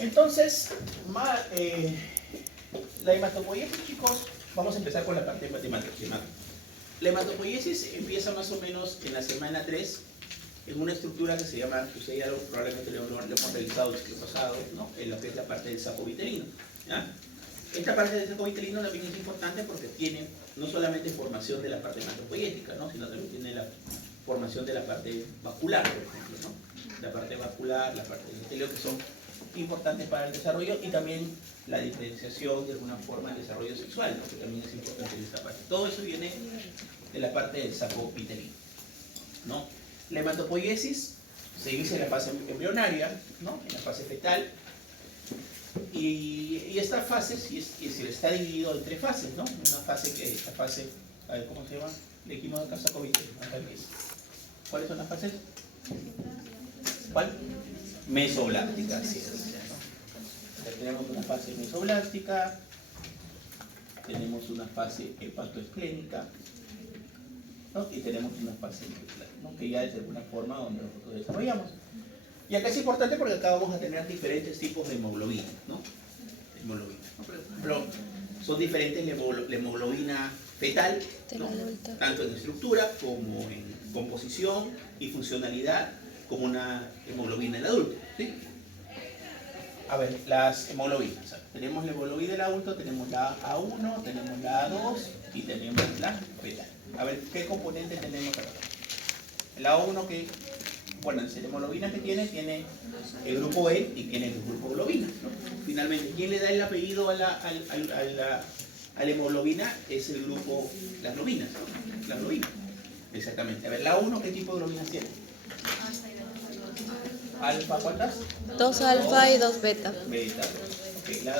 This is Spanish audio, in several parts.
Entonces, la hematopoiesis, chicos, vamos a empezar con la parte matemática. La hematopoiesis empieza más o menos en la semana 3 en una estructura que se llama, que ustedes ya probablemente lo hemos realizado el ciclo pasado, ¿no? En lo que es la parte del saco vitelino, ¿ya? Esta parte del saco vitelino también es importante porque tiene no solamente formación de la parte hematopoiética, ¿no? Sino también tiene la formación de la parte vascular, por ejemplo, ¿no? La parte vascular, la parte del epitelio, que son importantes para el desarrollo, y también la diferenciación de alguna forma del desarrollo sexual, ¿no? Que también es importante en esta parte. Todo eso viene de la parte del saco vitelino, ¿no? La hematopoiesis se inicia en la fase embrionaria, ¿no? En la fase fetal, y esta fase se está dividido en 3 fases, ¿no? Una fase que es la fase, a ver, ¿cómo se llama? Le dijimos acá saco vitelino. ¿Cuáles son las fases? ¿Cuál? Mesoblástica, así es, ¿no? Tenemos una fase mesoblástica, tenemos una fase hepatoesclénica, ¿no? Y tenemos una fase nuclear, ¿no? Que ya es de alguna forma donde nosotros desarrollamos. Y acá es importante porque acá vamos a tener diferentes tipos de hemoglobina, ¿no? Hemoglobina, ¿no? Por ejemplo, son diferentes la hemoglobina fetal, ¿no? Tanto en estructura como en composición y funcionalidad, como una hemoglobina del adulto, ¿sí? A ver, las hemoglobinas. O sea, tenemos la hemoglobina del adulto, tenemos la A1, tenemos la A2 y tenemos la fetal. A ver, ¿qué componentes tenemos acá? La A1, que, bueno, la hemoglobina que tiene el grupo E y tiene el grupo globina, ¿no? Finalmente, ¿quién le da el apellido a la hemoglobina? Es el grupo, las globinas, ¿no? Las globinas. Exactamente. A ver, la A1, ¿qué tipo de globinas tiene? ¿Alfa cuántas? 2 alfa y 2 beta. Beta. Okay. La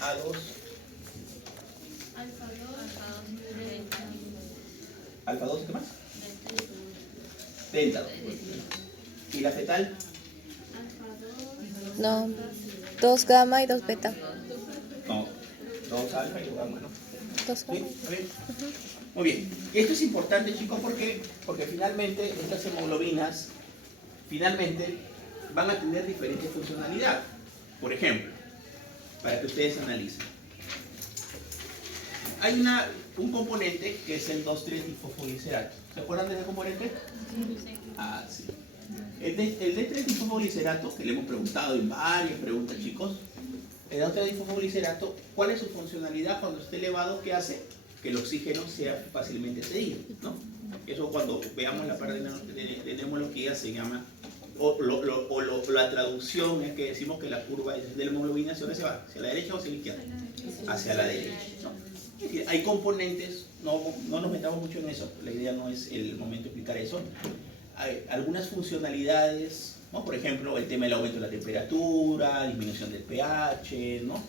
A2. Alfa 2, ¿qué más? Delta 2. ¿Y la fetal? No, 2 gamma y 2 beta. No, 2 alfa y 2 gamma, ¿no? 2 gamma. ¿Sí? ¿Bien? Muy bien. Y esto es importante, chicos, porque finalmente estas hemoglobinas finalmente van a tener diferente funcionalidad. Por ejemplo, para que ustedes analicen, hay un componente que es el 2,3-difosfoglicerato. ¿Se acuerdan de ese componente? Sí. Ah, sí. El D3-difosfoglicerato, que le hemos preguntado en varias preguntas, chicos, el 2,3-difosfoglicerato, ¿cuál es su funcionalidad cuando esté elevado? ¿Qué hace? Que el oxígeno sea fácilmente cedido, ¿no? Eso, cuando veamos la parte de neumología, se llama, la traducción es que decimos que la curva de la hemoglobina, ¿hacia dónde se va? ¿Hacia la derecha o hacia la izquierda? Hacia la derecha, ¿no? Es decir, hay componentes, no nos metamos mucho en eso, la idea no es el momento de explicar eso. Hay algunas funcionalidades, ¿no? Por ejemplo, el tema del aumento de la temperatura, disminución del pH, ¿no?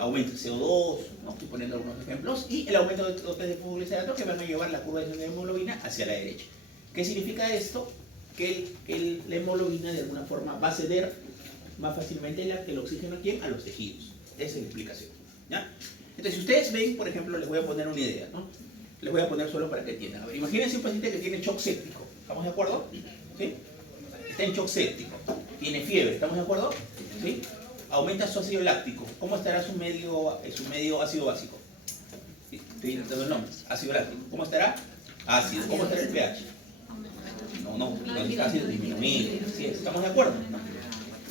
Aumento del CO2, ¿no? Estoy poniendo algunos ejemplos, y el aumento de los difosfoglicerato, que van a llevar la curva de hemoglobina hacia la derecha. ¿Qué significa esto? Que la hemoglobina de alguna forma va a ceder más fácilmente el oxígeno a los tejidos. Esa es la explicación, ¿ya? Entonces, si ustedes ven, por ejemplo, les voy a poner una idea, ¿no? Les voy a poner solo para que entiendan. A ver, imagínense un paciente que tiene shock séptico. ¿Estamos de acuerdo? ¿Sí? Está en shock séptico. Tiene fiebre. ¿Estamos de acuerdo? ¿Sí? Aumenta su ácido láctico. ¿Cómo estará su medio ácido básico? ¿Sí? Estoy dando el nombre. Ácido láctico. ¿Cómo estará? Ácido. ¿Cómo estará el pH? No, ácido disminuido. ¿Sí? ¿Estamos de acuerdo? ¿No?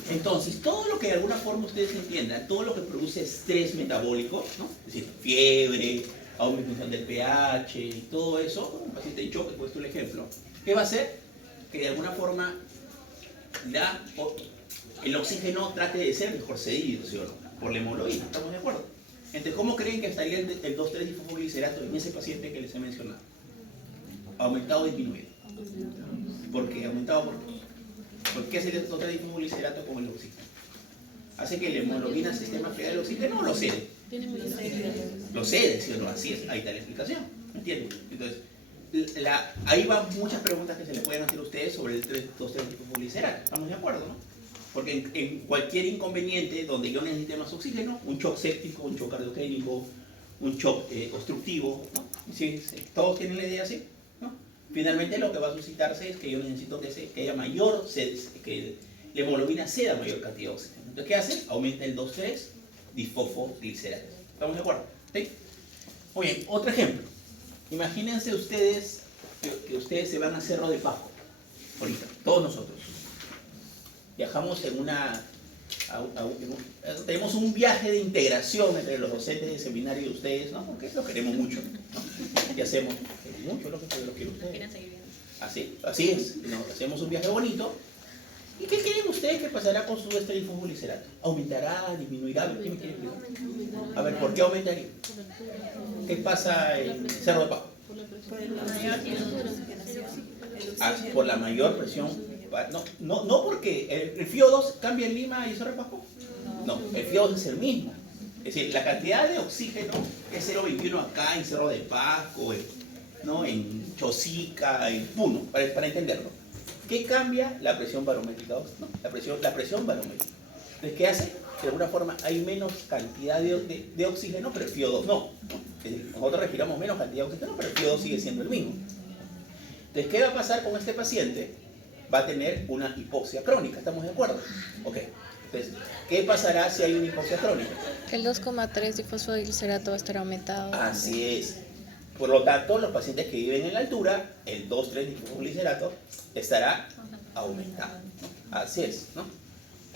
Entonces, todo lo que de alguna forma ustedes entiendan, todo lo que produce estrés metabólico, ¿no? Es decir, fiebre, aumento del pH y todo eso, un paciente en shock, he puesto el ejemplo, ¿qué va a hacer? Que de alguna forma el oxígeno trate de ser mejor cedido, ¿sí o no? Por la hemoglobina, ¿estamos de acuerdo? Entonces, ¿cómo creen que estaría el 2,3-difosfoglicerato en ese paciente que les he mencionado? ¿Aumentado o disminuido? ¿Por qué? ¿Aumentado por qué? ¿Por qué hace el 2,3-difosfoglicerato con el oxígeno? ¿Hace que la hemoglobina se esté más pegada al oxígeno o lo cede? Lo cede, ¿sí o no? Así es, ahí está la explicación, ¿me entienden? Entonces, ahí van muchas preguntas que se le pueden hacer a ustedes sobre el 2,3-difosfoglicerato. ¿Estamos de acuerdo, no? Porque en cualquier inconveniente donde yo necesite más oxígeno, un shock séptico, un shock cardiogénico, un shock obstructivo, ¿no? ¿Sí? ¿Todos tienen la idea así? ¿No? Finalmente lo que va a suscitarse es que yo necesito que haya mayor, que la hemoglobina ceda mayor cantidad de oxígeno. Entonces, ¿qué hace? Aumenta el 2,3-difosfoglicerato. ¿Estamos de acuerdo? ¿Sí? Muy bien, otro ejemplo. Imagínense ustedes que ustedes se van a Cerro de Pasco, ahorita, todos nosotros. Viajamos en tenemos un viaje de integración entre los docentes del seminario y ustedes, ¿no? Porque lo queremos mucho, ¿no? Y hacemos mucho lo que quieren ustedes. Así es, ¿no? Hacemos un viaje bonito. ¿Y qué creen ustedes que pasará con su difosfoglicerato? ¿Aumentará? ¿Disminuirá? ¿Qué me quieren explicar? A ver, ¿por qué aumentaría? ¿Qué pasa en Cerro de Pasco? Por la mayor presión. No porque el FiO2 cambia en Lima y Cerro de Pasco. No, el FiO2 es el mismo. Es decir, la cantidad de oxígeno es 0,21 acá en Cerro de Pasco, ¿no? En Chosica, en Puno, para entenderlo. ¿Qué cambia? La presión barométrica, ¿no? La presión barométrica. Entonces, ¿qué hace? De alguna forma hay menos cantidad de oxígeno, pero el FiO2 no. Es decir, nosotros respiramos menos cantidad de oxígeno, pero el FiO2 sigue siendo el mismo. Entonces, ¿qué va a pasar con este paciente? Va a tener una hipoxia crónica, ¿estamos de acuerdo? Ok. Entonces, ¿qué pasará si hay una hipoxia crónica? El 2,3 difosfoglicerato va a estar aumentado. Así es. Por lo tanto, los pacientes que viven en la altura, el 2,3 difosfoglicerato estará aumentado. Así es, ¿no?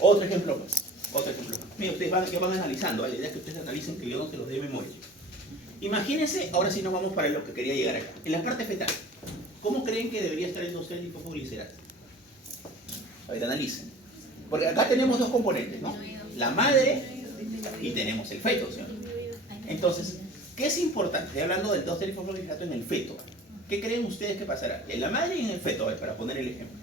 Otro ejemplo más. Mira, ustedes ya van analizando, ¿vale? La idea es que ustedes analicen, que yo no se los dé de memoria. Imagínense, ahora sí nos vamos para lo que quería llegar acá. En la parte fetal, ¿cómo creen que debería estar el 2,3 difosfoglicerato? A ver, analicen. Porque acá tenemos dos componentes, ¿no? La madre y tenemos el feto, ¿sí? Entonces, ¿qué es importante? Estoy hablando del 2,3 difosfoglicerato en el feto. ¿Qué creen ustedes que pasará? En la madre y en el feto, a ver, para poner el ejemplo.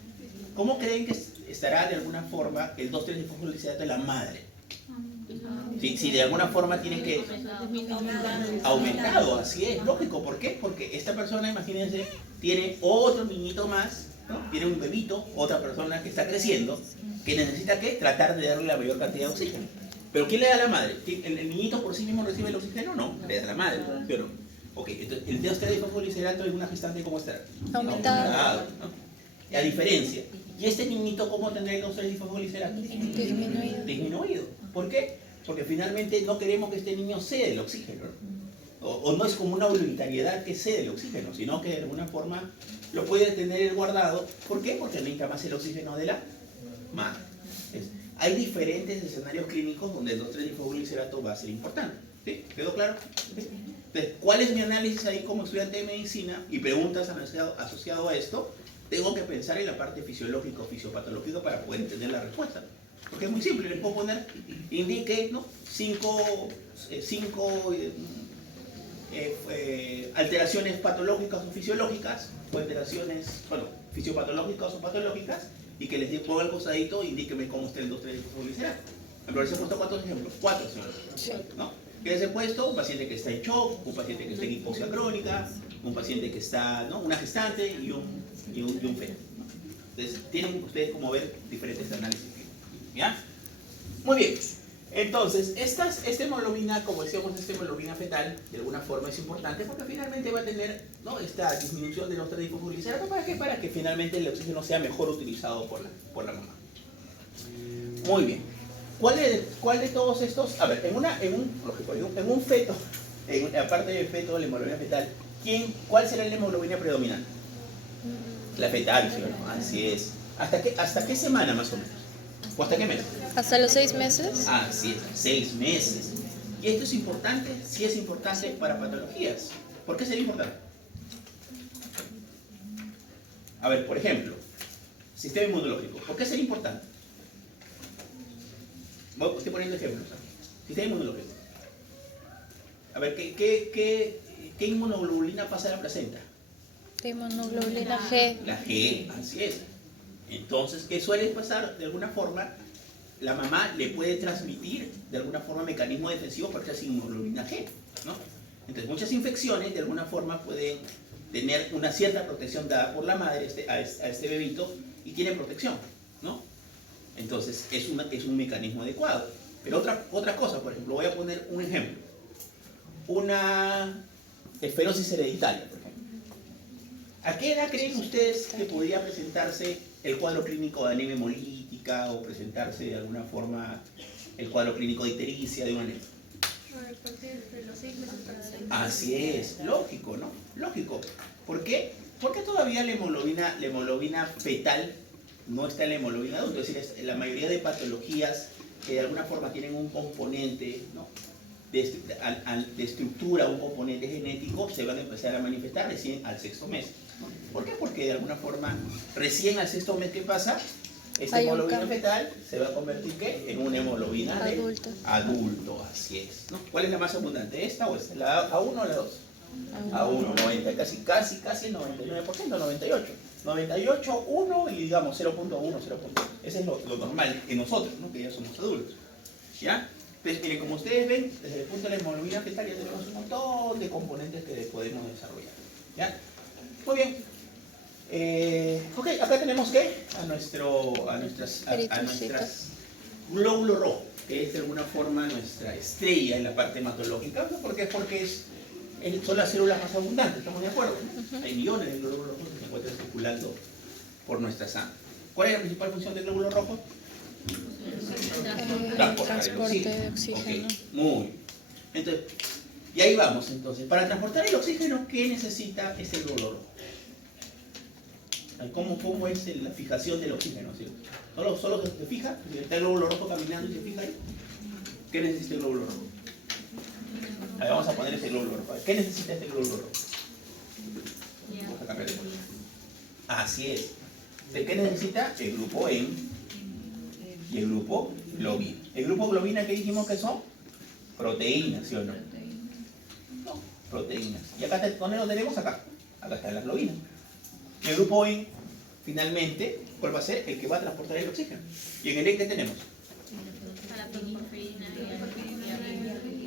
¿Cómo creen que estará de alguna forma el 2,3 difosfoglicerato en la madre? Si de alguna forma tiene que aumentado, así es, lógico. ¿Por qué? Porque esta persona, imagínense, tiene otro niñito más, ¿no? Tiene un bebito, otra persona que está creciendo, que necesita ¿qué? Tratar de darle la mayor cantidad de oxígeno. ¿Pero quién le da a la madre? ¿El niñito por sí mismo recibe el oxígeno? No, le da a la madre, ¿sí o no? Ok, entonces el 2,3 difosfoglicerato en una gestante, ¿cómo estará? Aumentado. ¿No? A diferencia, ¿y este niñito cómo tendrá el 2,3 difosfoglicerato? Disminuido. ¿Por qué? Porque finalmente no queremos que este niño cede el oxígeno, ¿no? O no es como una voluntariedad que cede el oxígeno, sino que de alguna forma lo puede tener guardado. ¿Por qué? Porque necesita más el oxígeno de la madre. Hay diferentes escenarios clínicos donde el 2,3 difosfoglicerato va a ser importante. ¿Sí? ¿Quedó claro? ¿Sí? Entonces, ¿cuál es mi análisis ahí como estudiante de medicina? Y preguntas asociado a esto. Tengo que pensar en la parte fisiológica o fisiopatológica para poder entender la respuesta. Porque es muy simple, les puedo poner, indique, ¿no? cinco alteraciones patológicas o fisiológicas, o alteraciones, bueno, fisiopatológicas o patológicas, y que les ponga al costadito, indíqueme cómo está el 2,3 difosfoglicerato. Pero les he puesto ¿cuántos ejemplos? 4, señor. Sí. ¿No? ¿Qué les he puesto? Un paciente que está en shock, un paciente que está en hipoxia crónica, un paciente que está, ¿no? Una gestante y un feto. ¿No? Entonces, tienen ustedes como ver diferentes análisis. ¿Ya? Muy bien. Entonces, esta hemoglobina, como decíamos, esta hemoglobina fetal, de alguna forma es importante porque finalmente va a tener, ¿no? Esta disminución de los 3 difosfoglicerato. ¿Para qué? Para que finalmente el oxígeno sea mejor utilizado por la mamá. Muy bien. ¿Cuál de todos estos? A ver, en un feto, aparte del feto, de la hemoglobina fetal, ¿cuál será la hemoglobina predominante? La fetal, ¿sí o no? Así es. ¿Hasta qué semana más o menos? ¿O hasta qué mes? ¿Hasta los 6 meses? Así es, 6 meses. ¿Y esto es importante? Sí es importante para patologías. ¿Por qué sería importante? A ver, por ejemplo, sistema inmunológico. ¿Por qué sería importante? Estoy poniendo ejemplos. Sistema inmunológico. A ver, ¿qué inmunoglobulina pasa a la placenta? De inmunoglobulina G. La G, así es. Entonces, ¿qué suele pasar? De alguna forma, la mamá le puede transmitir de alguna forma mecanismo defensivo porque es inmunoglobulina G, ¿no? Entonces, muchas infecciones de alguna forma pueden tener una cierta protección dada por la madre a este bebito y tiene protección, ¿no? Entonces, es un mecanismo adecuado. Pero otra cosa, por ejemplo, voy a poner un ejemplo. Una esclerosis hereditaria, por ejemplo. ¿A qué edad creen ustedes que podría presentarse el cuadro clínico de anemia hemolítica clínica o presentarse de alguna forma el cuadro clínico de ictericia de una anemia? Así es, lógico, ¿no? Lógico. ¿Por qué? Porque todavía la hemoglobina fetal no está en la hemoglobina adulta. Es decir, la mayoría de patologías que de alguna forma tienen un componente, ¿no?, de estructura, un componente genético, se van a empezar a manifestar recién al sexto mes. ¿Por qué? Porque de alguna forma, recién al sexto mes, ¿qué pasa? Esta hemoglobina fetal se va a convertir, ¿qué?, en una hemoglobina de adulto, así es, ¿no? ¿Cuál es la más abundante? ¿Esta o esta? ¿La A1 o la 2? A1, 90, casi el 99%, 98. 98, 1 y digamos 0.1, 0.2. Ese es lo normal en nosotros, ¿no?, que ya somos adultos. ¿Ya? Entonces, miren, como ustedes ven, desde el punto de la hemoglobina fetal ya tenemos un montón de componentes que podemos desarrollar. ¿Ya? Muy bien. Ok, acá tenemos ¿qué? A nuestras glóbulo rojo, que es de alguna forma nuestra estrella en la parte hematológica. ¿No? ¿Por qué? Porque son las células más abundantes, ¿estamos de acuerdo? ¿No? Hay millones de glóbulos rojos que se encuentran circulando por nuestra sangre. ¿Cuál es la principal función del glóbulo rojo? Transporte de oxígeno. Okay. Muy bien. Entonces, y ahí vamos entonces. Para transportar el oxígeno, ¿qué necesita ese glóbulo rojo? ¿Cómo es la fijación del oxígeno? ¿Sí? ¿Solo se fija? ¿Está el glóbulo rojo caminando y se fija ahí? ¿Qué necesita el glóbulo rojo? Ahí vamos a poner ese glóbulo rojo. ¿Qué necesita este glóbulo rojo? Vamos a cambiar de color. Así es. ¿De qué necesita? El grupo hemo y el grupo globina. ¿El grupo globina qué dijimos que son? Proteínas, ¿sí o no? No, proteínas. Y acá, ¿dónde lo tenemos? Acá. Acá están las globinas. Y el grupo hemo, finalmente, ¿cuál va a ser? El que va a transportar el oxígeno. ¿Y en el E qué tenemos?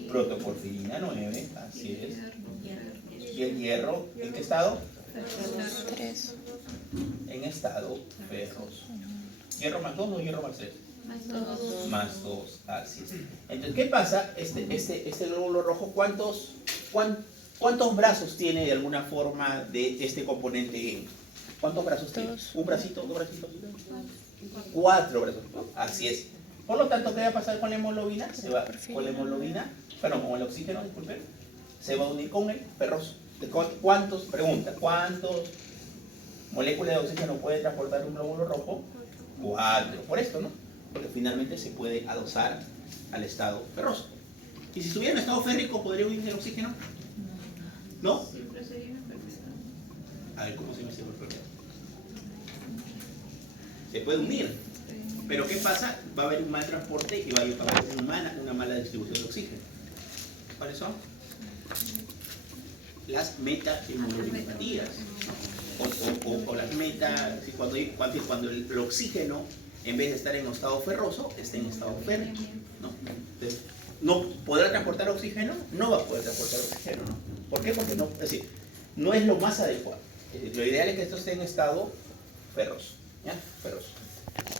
Protoporfirina 9, así es. ¿Y el hierro en qué estado? 3. En estado ferroso. ¿Hierro más 2 o hierro más 3? Más 2, así es. Entonces, ¿qué pasa? Este glóbulo rojo, ¿cuántos brazos tiene de alguna forma de este componente hemo? ¿Cuántos brazos tiene? ¿Un bracito? ¿Dos bracitos? 4 brazos. Así es. Por lo tanto, ¿qué va a pasar con la hemoglobina? Se va con la hemoglobina, perdón, con el oxígeno, disculpen, se va a unir con el ferroso. ¿Cuántos? Pregunta, ¿cuántos moléculas de oxígeno puede transportar un glóbulo rojo? 4. Por esto, ¿no? Porque finalmente se puede adosar al estado ferroso. ¿Y si estuviera en estado férrico, podría unirse el oxígeno? ¿No? A ver, ¿cómo se me hace por problema? Se puede unir. Pero ¿qué pasa? Va a haber un mal transporte y va a haber una mala distribución de oxígeno. ¿Cuáles son? Las metahemoglobinopatías. O las cuando el oxígeno, en vez de estar en estado ferroso, está en estado férrico, ¿no? Entonces, ¿no podrá transportar oxígeno? No va a poder transportar oxígeno, ¿no? ¿Por qué? Porque no es lo más adecuado. Lo ideal es que esto esté en estado ferroso, ¿ya? Ferroso.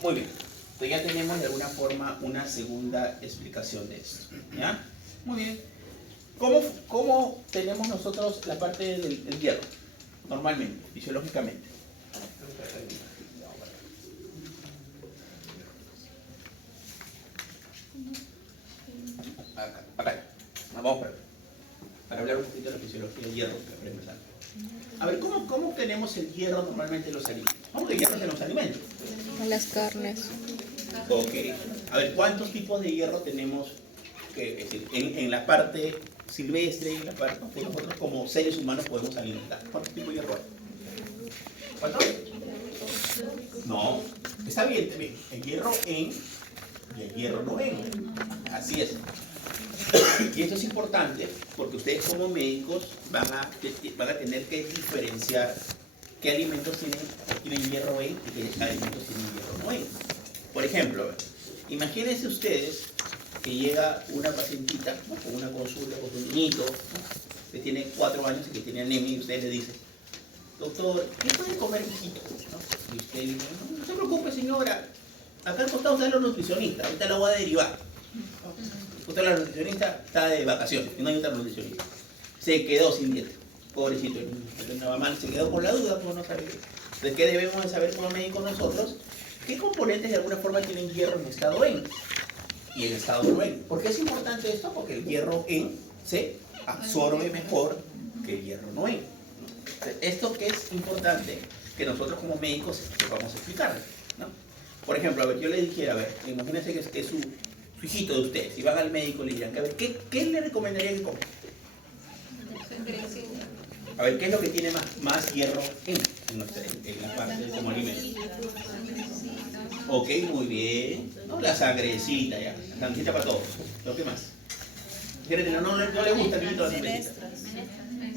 Muy bien. Entonces ya tenemos de alguna forma una segunda explicación de esto, ¿ya? Muy bien. ¿Cómo tenemos nosotros la parte del hierro? Normalmente, fisiológicamente. Acá. Vamos para hablar un poquito de la fisiología del hierro que aprendemos antes. A ver, ¿cómo obtenemos el hierro normalmente en los alimentos? ¿Cómo que hierro en los alimentos? En las carnes. Ok. A ver, ¿cuántos tipos de hierro tenemos en la parte silvestre, en la parte que nosotros como seres humanos podemos alimentar? ¿Cuántos tipos de hierro hay? ¿Cuántos? No, está bien, también. El hierro en y el hierro no en. Así es. Y esto es importante porque ustedes como médicos van a tener que diferenciar qué alimentos tienen hierro en y qué alimentos tienen hierro no en. Por ejemplo, imagínense ustedes que llega una pacientita, ¿no?, con una consulta con un niñito, ¿no?, que tiene 4 años y que tiene anemia, y ustedes le dicen: doctor, ¿qué puede comer hijito? ¿No? Y usted le dice: no se preocupe, señora, acá al costado están los nutricionistas, ahorita la voy a derivar. Usted, la nutricionista, está de vacaciones y no hay otra nutricionista. Se quedó sin dieta, pobrecito el niño. La mamá se quedó con la duda, pues no sabe qué. Entonces, ¿qué debemos de saber como médicos nosotros? ¿Qué componentes de alguna forma tienen hierro en estado en y en estado no en? ¿Por qué es importante esto? Porque el hierro en se absorbe mejor que el hierro no en. Esto que es importante que nosotros como médicos sepamos explicar, ¿no? Por ejemplo, a ver, yo le dijera, a ver, imagínense que es su hijito de ustedes, y van al médico y le dirán, a ver, ¿qué le recomendaría que coma? A ver, ¿qué es lo que tiene más hierro en la parte de como alimento? Ok, muy bien. No, la sangrecita ya, la sangrecita para todos. ¿Lo que más? No le gusta el niñito de la sangrecita.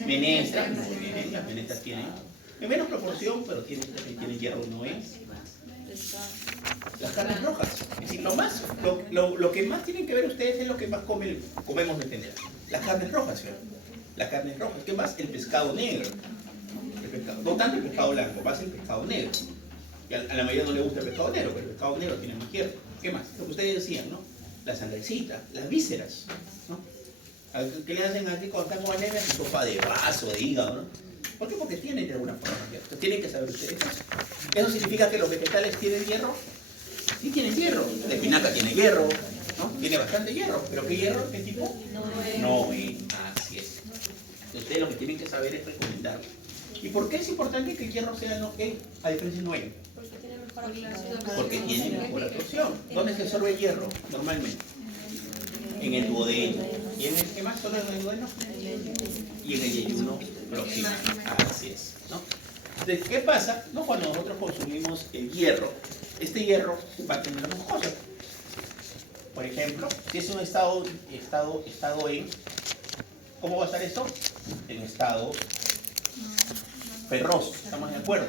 Menestras, muy bien, las menestras tienen en menos proporción, pero tienen hierro, ¿no es? Las carnes rojas. Es decir, lo que más tienen que ver ustedes es lo que más comemos de tener. Las carnes rojas, ¿sí? Las carnes rojas. ¿Qué más? El pescado negro. No tanto el pescado blanco, más el pescado negro. Y a la mayoría no le gusta el pescado negro, pero el pescado negro tiene más hierro. ¿Qué más? Lo que ustedes decían, ¿no? La sangrecita, las vísceras, ¿no? ¿Qué le hacen aquí cuando están con anemia? Sopa de vaso, de hígado, ¿no? ¿Por qué? Porque tienen de alguna forma hierro. Entonces, tienen que saber ustedes eso. ¿Eso significa que los vegetales tienen hierro? Sí tienen hierro. La espinaca tiene hierro, ¿no? Tiene bastante hierro. ¿Pero qué hierro? ¿Qué tipo? No, así es. Entonces, ustedes lo que tienen que saber es recomendar. ¿Y por qué es importante que el hierro sea no en, a diferencia de no en? Porque tiene mejor absorción. ¿Dónde se absorbe el hierro normalmente? En el duodeno. ¿Y en el qué más? ¿Solo en el duodeno? Y en el yeyuno proximal. Así es, ¿no? Entonces, ¿qué pasa? ¿No? Cuando nosotros consumimos el hierro, este hierro va a tener las cosas. Por ejemplo, si es un estado en, ¿cómo va a estar esto? En estado ferroso, ¿estamos de acuerdo?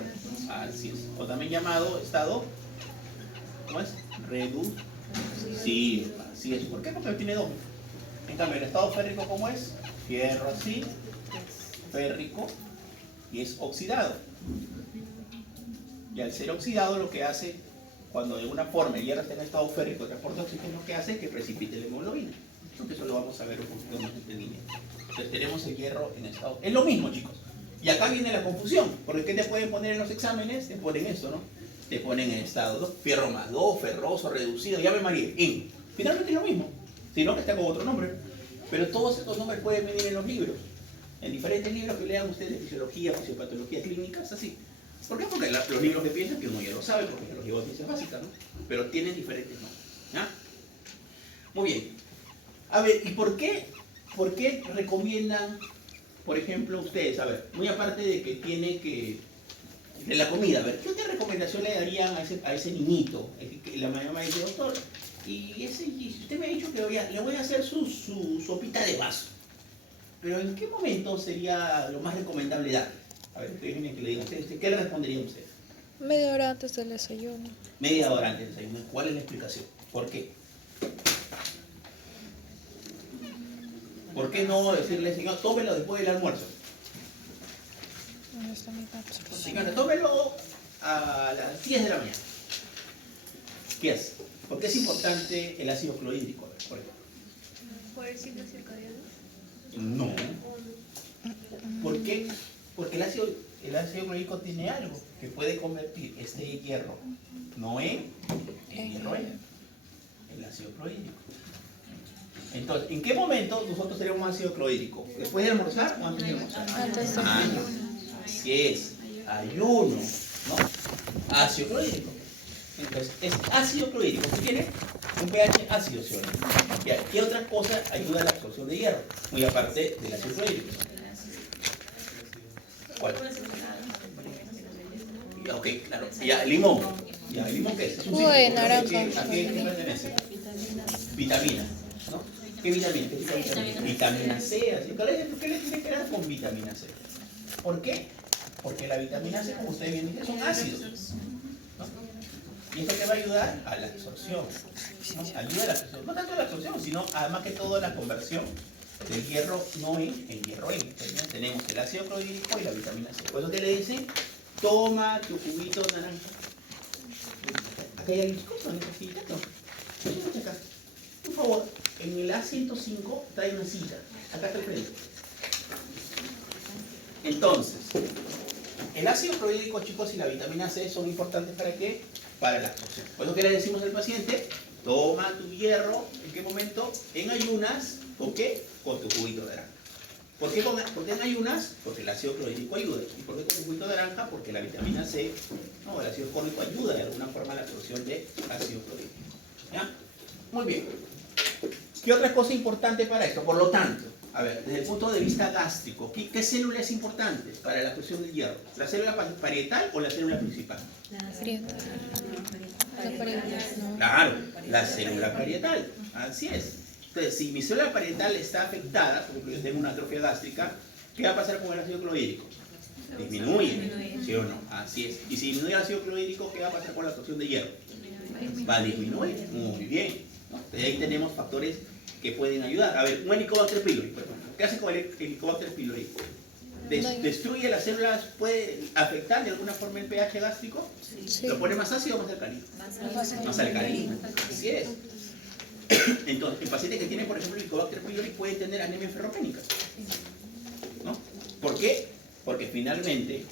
Así es. O también llamado estado, ¿cómo es? Reducido. Así es. ¿Por qué? Porque tiene doble. En cambio, el estado férrico, ¿cómo es? Fierro así, férrico, y es oxidado. Y al ser oxidado, lo que hace, cuando de alguna forma el hierro está en estado férrico, transporta oxígeno, lo que hace es que precipite la hemoglobina. Eso lo vamos a ver un poquito más entendimiento. Entonces tenemos el hierro en estado. Es lo mismo, chicos. Y acá viene la confusión, porque ¿qué te pueden poner en los exámenes? Te ponen esto, ¿no? Te ponen en estado 2, fierro más 2, ferroso, reducido, llame María, en. Finalmente es lo mismo, sino que está con otro nombre. Pero todos estos nombres pueden venir en los libros. En diferentes libros que lean ustedes de fisiología, fisiopatología clínica, es así. ¿Por qué? Porque los libros que piensan que uno ya lo sabe, porque los lleva a ciencias básicas, ¿no? Pero tienen diferentes nombres. ¿Ya? Muy bien. A ver, ¿y por qué recomiendan, por ejemplo, ustedes, a ver, muy aparte de que tiene que, de la comida, a ver, ¿qué otra recomendación le darían a ese niñito? La mamá dice, doctor, y usted me ha dicho que le voy a hacer su sopita de vaso, pero ¿en qué momento sería lo más recomendable dar? A ver, déjenme que le digan, ¿qué le responderían ustedes? Media hora antes del desayuno. Media hora antes del desayuno. ¿Cuál es la explicación? ¿Por qué? ¿Por qué no decirle, señor, tómelo después del almuerzo? ¿Dónde está mi absorción? Señora, tómelo a las 10 de la mañana. ¿Qué hace? ¿Por qué es importante el ácido clorhídrico, por ejemplo? ¿Por el ciclo circadiano? No. ¿Por qué? Porque el ácido clorhídrico tiene algo que puede convertir este hierro no en hierro en el ácido clorhídrico. Entonces, ¿en qué momento nosotros tenemos ácido clorhídrico? ¿Después de almorzar o antes de almorzar? Antes de Así es, ayuno, ¿no? Ácido clorhídrico. Entonces, es ácido clorhídrico que tiene un pH ácido, ¿sí o no? ¿Qué otra cosa ayuda a la absorción de hierro? Muy aparte del ácido clorhídrico. ¿Cuál? Ok, claro. Ya, el limón. Ya, ¿el limón qué es? Es un Jugo de cítrico. naranja. ¿A qué pertenece? Vitamina, ¿no? ¿Qué vitamina? ¿Qué tipo de vitamina? Vitamina C. Así. ¿Por qué le tiene que dar con vitamina C? ¿Por qué? Porque la vitamina C, como ustedes bien dicen, son ácidos, ¿no? Y esto te va a ayudar a la absorción, ¿no? Ayuda a la absorción. No tanto a la absorción, sino además que todo a la conversión del hierro no en hierro en. Entonces, tenemos el ácido clorhídrico y la vitamina C. Por eso que le dicen, toma tu juguito de naranja. Acá hay alguien, ¿cómo necesita? No. Fíjate acá. Por favor, en el A105 trae una cita. Acá está el frente. Entonces, el ácido clorhídrico, chicos, y la vitamina C son importantes ¿para qué? para la absorción. Por eso que le decimos al paciente, toma tu hierro, ¿en qué momento? En ayunas, ¿con qué? Con tu juguito de naranja. ¿Por qué en ayunas? Porque el ácido clorhídrico ayuda. ¿Y por qué con tu juguito de naranja? Porque la vitamina C, no, el ácido fólico ayuda de alguna forma a la absorción de ácido clorhídrico. ¿Ya? Muy bien. ¿Qué otra cosa importante para esto? Por lo tanto, a ver, desde el punto de vista gástrico, ¿qué célula es importante para la absorción del hierro? ¿La célula parietal o la célula principal? Parietal. La parietal, ¿no? Claro, la célula parietal, así es. Entonces, si mi célula parietal está afectada, por ejemplo, yo tengo una atrofia gástrica, ¿qué va a pasar con el ácido clorhídrico? Disminuye, ¿sí o no? Así es. Y si disminuye el ácido clorhídrico, ¿qué va a pasar con la absorción de hierro? Va a disminuir, muy bien, ¿no? Entonces, ahí tenemos factores que pueden ayudar. A ver, un Helicobacter pylori, por ejemplo. ¿Qué hace con el Helicobacter pylori? ¿Destruye las células? ¿Puede afectar de alguna forma el pH gástrico? Sí. ¿Lo pone más ácido o más alcalino? Más alcalino, así es. Entonces, el paciente que tiene, por ejemplo, Helicobacter pylori puede tener anemia ferropénica, ¿no? ¿Por qué? Porque finalmente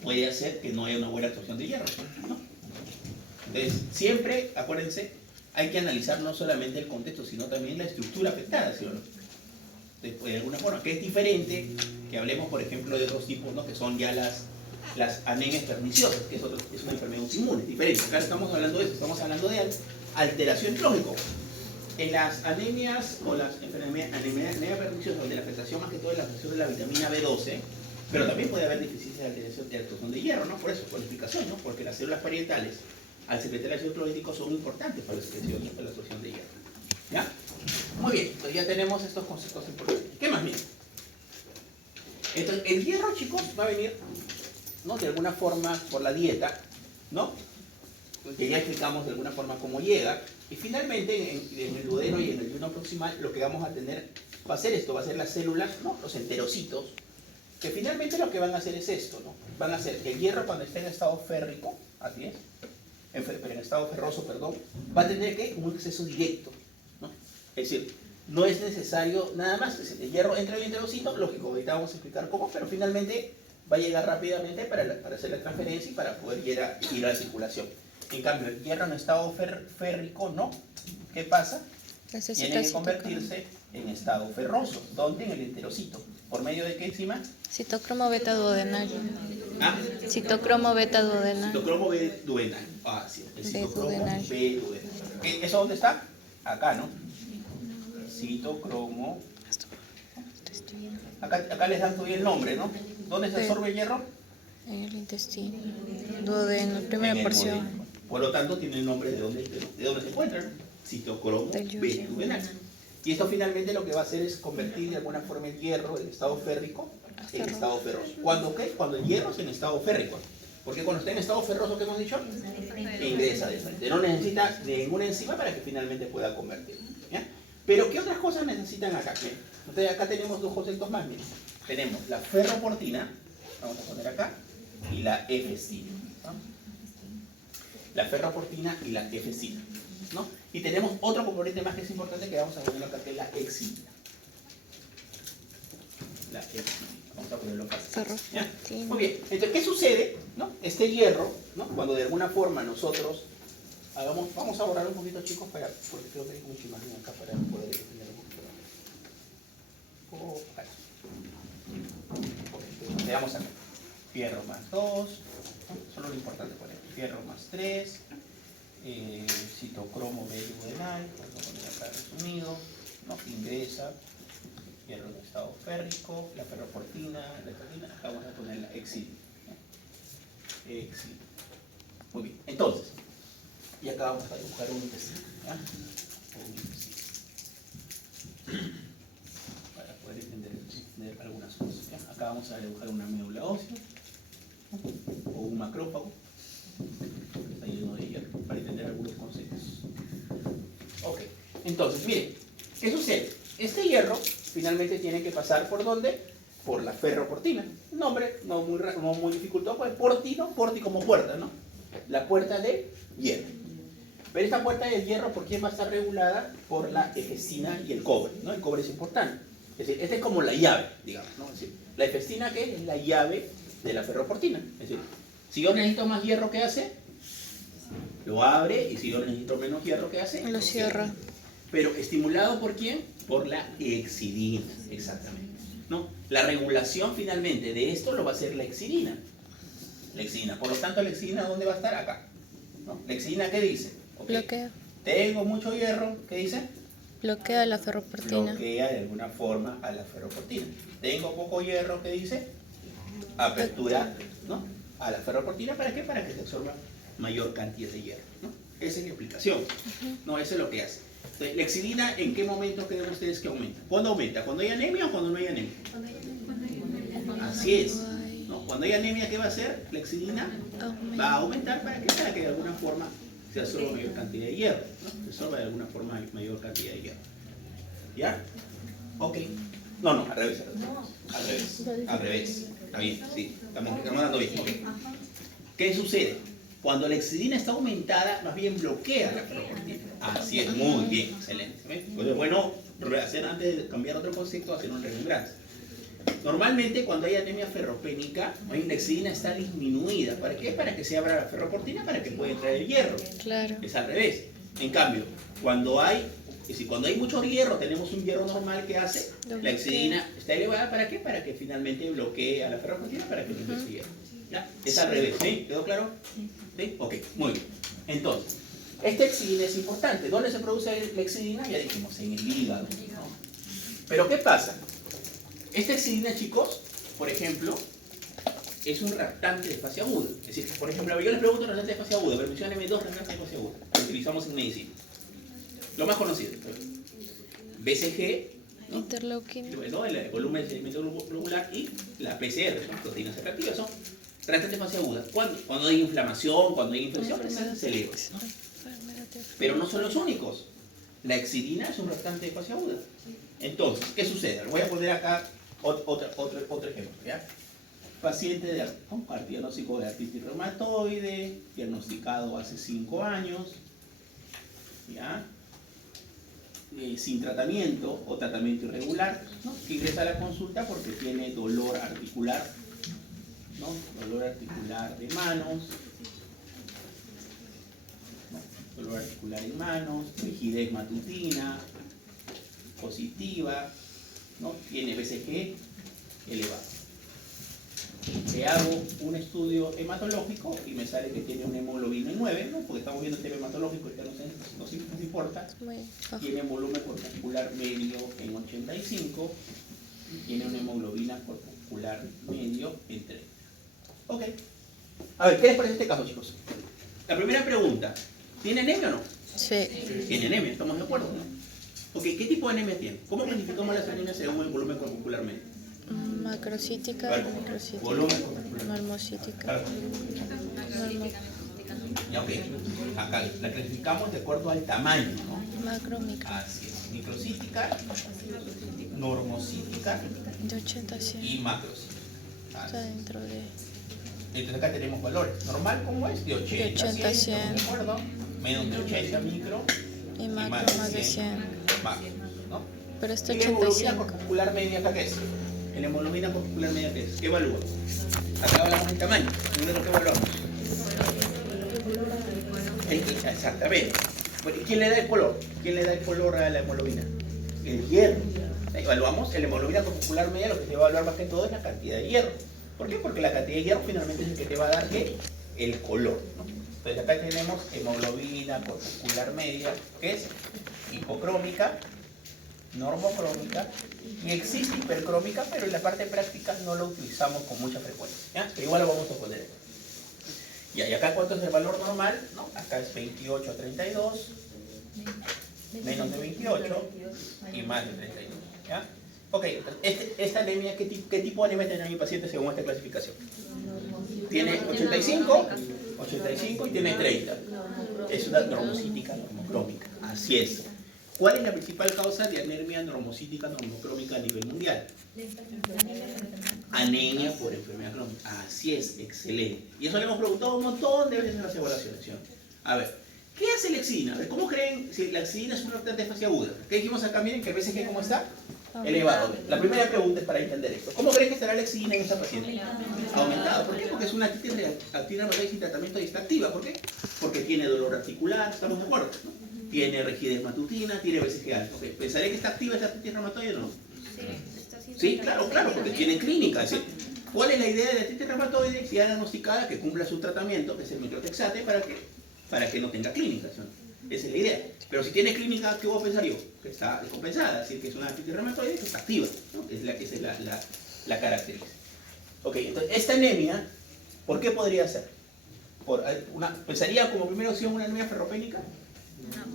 puede hacer que no haya una buena absorción de hierro, ¿no? Entonces, siempre, acuérdense, hay que analizar no solamente el contexto, sino también la estructura afectada, ¿sí o no? De alguna forma, que es diferente que hablemos, por ejemplo, de otros tipos, ¿no? Que son ya las anemias perniciosas, que es una enfermedad autoinmune, es diferente. Acá estamos hablando de eso, estamos hablando de alteración, lógico. En las anemias o las enfermedades anemia perniciosa, donde la afectación más que todo es la afectación de la vitamina B12, pero también puede haber deficiencia de alteración de absorción de hierro, ¿no? Por eso, por la explicación, ¿no? Porque las células parietales, al secretar el ácido clorhídrico, son importantes para la secreción de la absorción de hierro. ¿Ya? Muy bien, pues ya tenemos estos conceptos importantes. ¿Qué más? Miren. Entonces, el hierro, chicos, va a venir, ¿no? De alguna forma por la dieta, ¿no? Que ya explicamos de alguna forma cómo llega. Y finalmente, en el duodeno y en el ayuno proximal, lo que vamos a tener va a ser esto, va a ser las células, ¿no? Los enterocitos, que finalmente lo que van a hacer es esto, ¿no? Van a hacer el hierro cuando esté en estado férrico, así es, pero en estado ferroso, perdón, va a tener que un acceso directo, ¿no? Es decir, no es necesario nada más, es decir, el hierro entra en el enterocito, lógico, ahorita vamos a explicar cómo, pero finalmente va a llegar rápidamente para hacer la transferencia y para poder ir a la circulación. En cambio, el hierro en estado férrico, ¿no? ¿Qué pasa? Tiene que convertirse en estado ferroso. ¿Dónde? En el enterocito. ¿Por medio de qué enzima? Citocromo beta duodenal. ¿Ah? Citocromo beta duodenal. Citocromo B duodenal. Ah, sí. El citocromo duodenal. B duodenal. ¿Eso dónde está? Acá, ¿no? Citocromo. Acá les dan todavía el nombre, ¿no? ¿Dónde se absorbe el hierro? En el intestino. Duodeno, primera En el porción. duodeno. Por lo tanto, tiene el nombre de dónde se encuentra, ¿no? Citocromo B duodenal. Y esto finalmente lo que va a hacer es convertir de alguna forma el hierro del estado férrico en estado ferroso. ¿Cuándo qué? Cuando el hierro es en estado férrico. Porque cuando está en estado ferroso, ¿qué hemos dicho? Ingresa de frente. No necesita ninguna enzima para que finalmente pueda convertir. ¿Ya? Pero ¿qué otras cosas necesitan acá? Bien. Entonces acá tenemos dos conceptos más. Miren. Tenemos la ferroportina, vamos a poner acá, y la efesina. ¿No? La ferroportina y la efesina, ¿no? Y tenemos otro componente más que es importante que vamos a ponerlo acá, que es la exina. La exina. Vamos a ponerlo acá. ¿Ya? Muy bien. Entonces, ¿qué sucede? ¿No? Este hierro, ¿no? Cuando de alguna forma nosotros vamos a borrar un poquito, chicos, porque creo que hay mucha imagen acá para poder entender un poquito. Acá. Ok, le damos acá. Fierro más 2, ¿no? Solo lo importante poner. Fierro más 3, citocromo B duodenal, vamos a poner acá resumido, ¿no? Ingresa, hierro en estado férrico, la ferroportina, la efesina, acá vamos a poner la exina. ¿No? Exina. Muy bien, entonces, y acá vamos a dibujar un intestino, ¿ya? Un intestino. Para poder entender algunas cosas, ¿ya? Acá vamos a dibujar una médula ósea, ¿no? O un macrófago. Está lleno de hierro, para entender algunos conceptos. Ok, entonces, miren, ¿qué sucede? Este hierro finalmente tiene que pasar ¿por dónde? Por la ferroportina. Nombre no muy dificultoso, pues porti como puerta, ¿no? La puerta de hierro. Pero esta puerta de hierro, ¿por quién va a estar regulada? Por la efesina y el cobre, ¿no? El cobre es importante. Es decir, esta es como la llave, digamos, ¿no? Es decir, la efesina, ¿qué? Es la llave de la ferroportina. Es decir, si yo necesito más hierro, ¿qué hace? Lo abre y si yo necesito menos hierro, ¿qué hace? Lo cierra. Pero estimulado ¿por quién? Por la exidina, exactamente. ¿No? La regulación finalmente de esto lo va a hacer la exidina. La exidina. Por lo tanto, la exidina, ¿dónde va a estar? Acá. ¿No? La exidina, ¿qué dice? Okay. Bloquea. Tengo mucho hierro, ¿qué dice? Bloquea la ferroportina. Bloquea de alguna forma a la ferroportina. Tengo poco hierro, ¿qué dice? Apertura, ¿no? A la ferroportina, ¿para qué? Para que se absorba mayor cantidad de hierro, ¿no? Esa es la explicación, ¿no? Eso es lo que hace. Entonces, la exidina, ¿en qué momento creen ustedes que aumenta? ¿Cuándo aumenta? ¿Cuando hay anemia o cuando no hay anemia? Así es, ¿no? Cuando hay anemia, ¿qué va a hacer? La exidina va a aumentar, ¿para qué? Para que de alguna forma se absorba mayor cantidad de hierro, ¿no? Se absorba de alguna forma mayor cantidad de hierro. ¿Ya? Ok. No, al revés. Al revés. Al revés. Está bien, sí. Estamos dando bien. Okay. ¿Qué sucede? Cuando la exidina está aumentada, más bien bloquea la ferroportina. Así es, muy bien, excelente. Pues es bueno hacer, antes de cambiar otro concepto, hacer un remembranza. Normalmente, cuando hay anemia ferropénica, la exidina está disminuida. ¿Para qué? Para que se abra la ferroportina, para que pueda entrar el hierro. Claro. Es al revés. En cambio, cuando hay mucho hierro, tenemos un hierro normal que hace, la exidina está elevada, ¿para qué? Para que finalmente bloquee a la ferroportina para que no entre ese hierro. ¿Ya? Es al revés, ¿sí? ¿Quedó claro? ¿Sí? Ok, muy bien. Entonces, esta exidina es importante. ¿Dónde se produce la exidina? Ya dijimos, en el hígado, ¿no? Pero ¿qué pasa? Esta exidina, chicos, por ejemplo, es un reactante de fase aguda. Es decir, por ejemplo, yo les pregunto un reactante de fase aguda, pero menciónenme dos reactantes de fase aguda que utilizamos en medicina. Lo más conocido, BCG, ¿no? Interleukin. ¿No? El volumen de sedimento globular y la PCR, son proteínas reactivas, son reactantes de fase aguda. Cuando hay inflamación, cuando hay infección, se eleva, ¿no? Pero no son los únicos. La exidina es un reactante de fase aguda. Entonces, ¿qué sucede? Voy a poner acá otro ejemplo, ¿ya? Paciente con diagnóstico de artritis reumatoide, diagnosticado hace 5 años, ¿ya? Sin tratamiento o tratamiento irregular, ¿no? Que ingresa a la consulta porque tiene dolor articular, ¿no? Dolor articular de manos, ¿no? Dolor articular en manos, rigidez matutina, positiva, ¿no? Tiene BCG elevado. Le hago un estudio hematológico y me sale que tiene una hemoglobina en 9, ¿no? Porque estamos viendo el tema hematológico, que nos importa. Tiene volumen corpuscular medio en 85 y tiene una hemoglobina corpuscular medio en 30. Ok. A ver, ¿qué les parece este caso, chicos? La primera pregunta, ¿tiene anemia o no? Sí. Tiene anemia, ¿estamos de acuerdo, no? Ok, ¿qué tipo de anemia tiene? ¿Cómo clasificamos las anemias según el volumen corpuscular medio? Macrocítica, Vale. microcítica, Volumen corpuscular. marmocítica. Ya, ok. Acá la clasificamos de acuerdo al tamaño, ¿no? Macro, micro. Así es. Microcítica, normocítica De 80 a 100. y macrocítica. Está dentro de... Entonces acá tenemos valores. Normal, ¿cómo es? De 80, De 80 a 100. ¿de acuerdo? Menos de 80 micro Y macro más de 100. macro, ¿no? Pero está ¿Y la hemoglobina 85. corpuscular media acá qué es? ¿La hemoglobina corpuscular media qué es? ¿Qué evalúa? Acá hablamos del tamaño. Primero, ¿qué evaluamos? Exactamente. ¿Quién le da el color? ¿Quién le da el color a la hemoglobina? El hierro. Evaluamos la hemoglobina corpuscular media, lo que se va a evaluar más que todo es la cantidad de hierro. ¿Por qué? Porque la cantidad de hierro finalmente es el que te va a dar ¿qué? El color, ¿no? Entonces acá tenemos hemoglobina corpuscular media, que es hipocrómica, normocrómica, y existe hipercrómica, pero en la parte práctica no lo utilizamos con mucha frecuencia, ¿ya? Pero igual lo vamos a poner. ¿Y acá cuánto es el valor normal? ¿No? Acá es 28 a 32, menos de 28 y más de 32, ¿ya? Ok, esta anemia, ¿qué tipo de anemia tiene mi paciente según esta clasificación? Tiene 85 y tiene 30. Es una normocítica normocrómica, así es. ¿Cuál es la principal causa de anemia normocítica normocrómica a nivel mundial? Anemia por enfermedad crónica. Así es, excelente. Y eso le hemos preguntado un montón de veces en las evaluaciones, ¿sí? A ver, ¿qué hace la exidina? A ver, ¿cómo creen si la exidina es un reactante de fase aguda? ¿Qué dijimos acá? Miren que el BCG ¿cómo está? Elevado. La primera pregunta es para entender esto. ¿Cómo creen que estará la exidina en esta paciente? Aumentado. ¿Por qué? Porque es una actividad reumatoide sin tratamiento y está activa. ¿Por qué? Porque tiene dolor articular, ¿estamos de acuerdo? ¿No? Tiene rigidez matutina, tiene BCG alto. ¿Okay? ¿Pensaría que está activa esta artritis reumatoide o no? Sí, claro, porque tiene clínica. Es decir, ¿cuál es la idea de la artritis reumatoide? Si ya diagnosticada, que cumpla su tratamiento, que es el microtexate, para que no tenga clínica, ¿sí? Esa es la idea. Pero si tiene clínica, ¿qué voy a pensar yo? Que está descompensada, es decir, que es una artritis reumatoide que está activa, ¿no? Esa es la característica. Ok, entonces, esta anemia, ¿por qué podría ser? ¿Pensaría como primera opción una anemia ferropénica?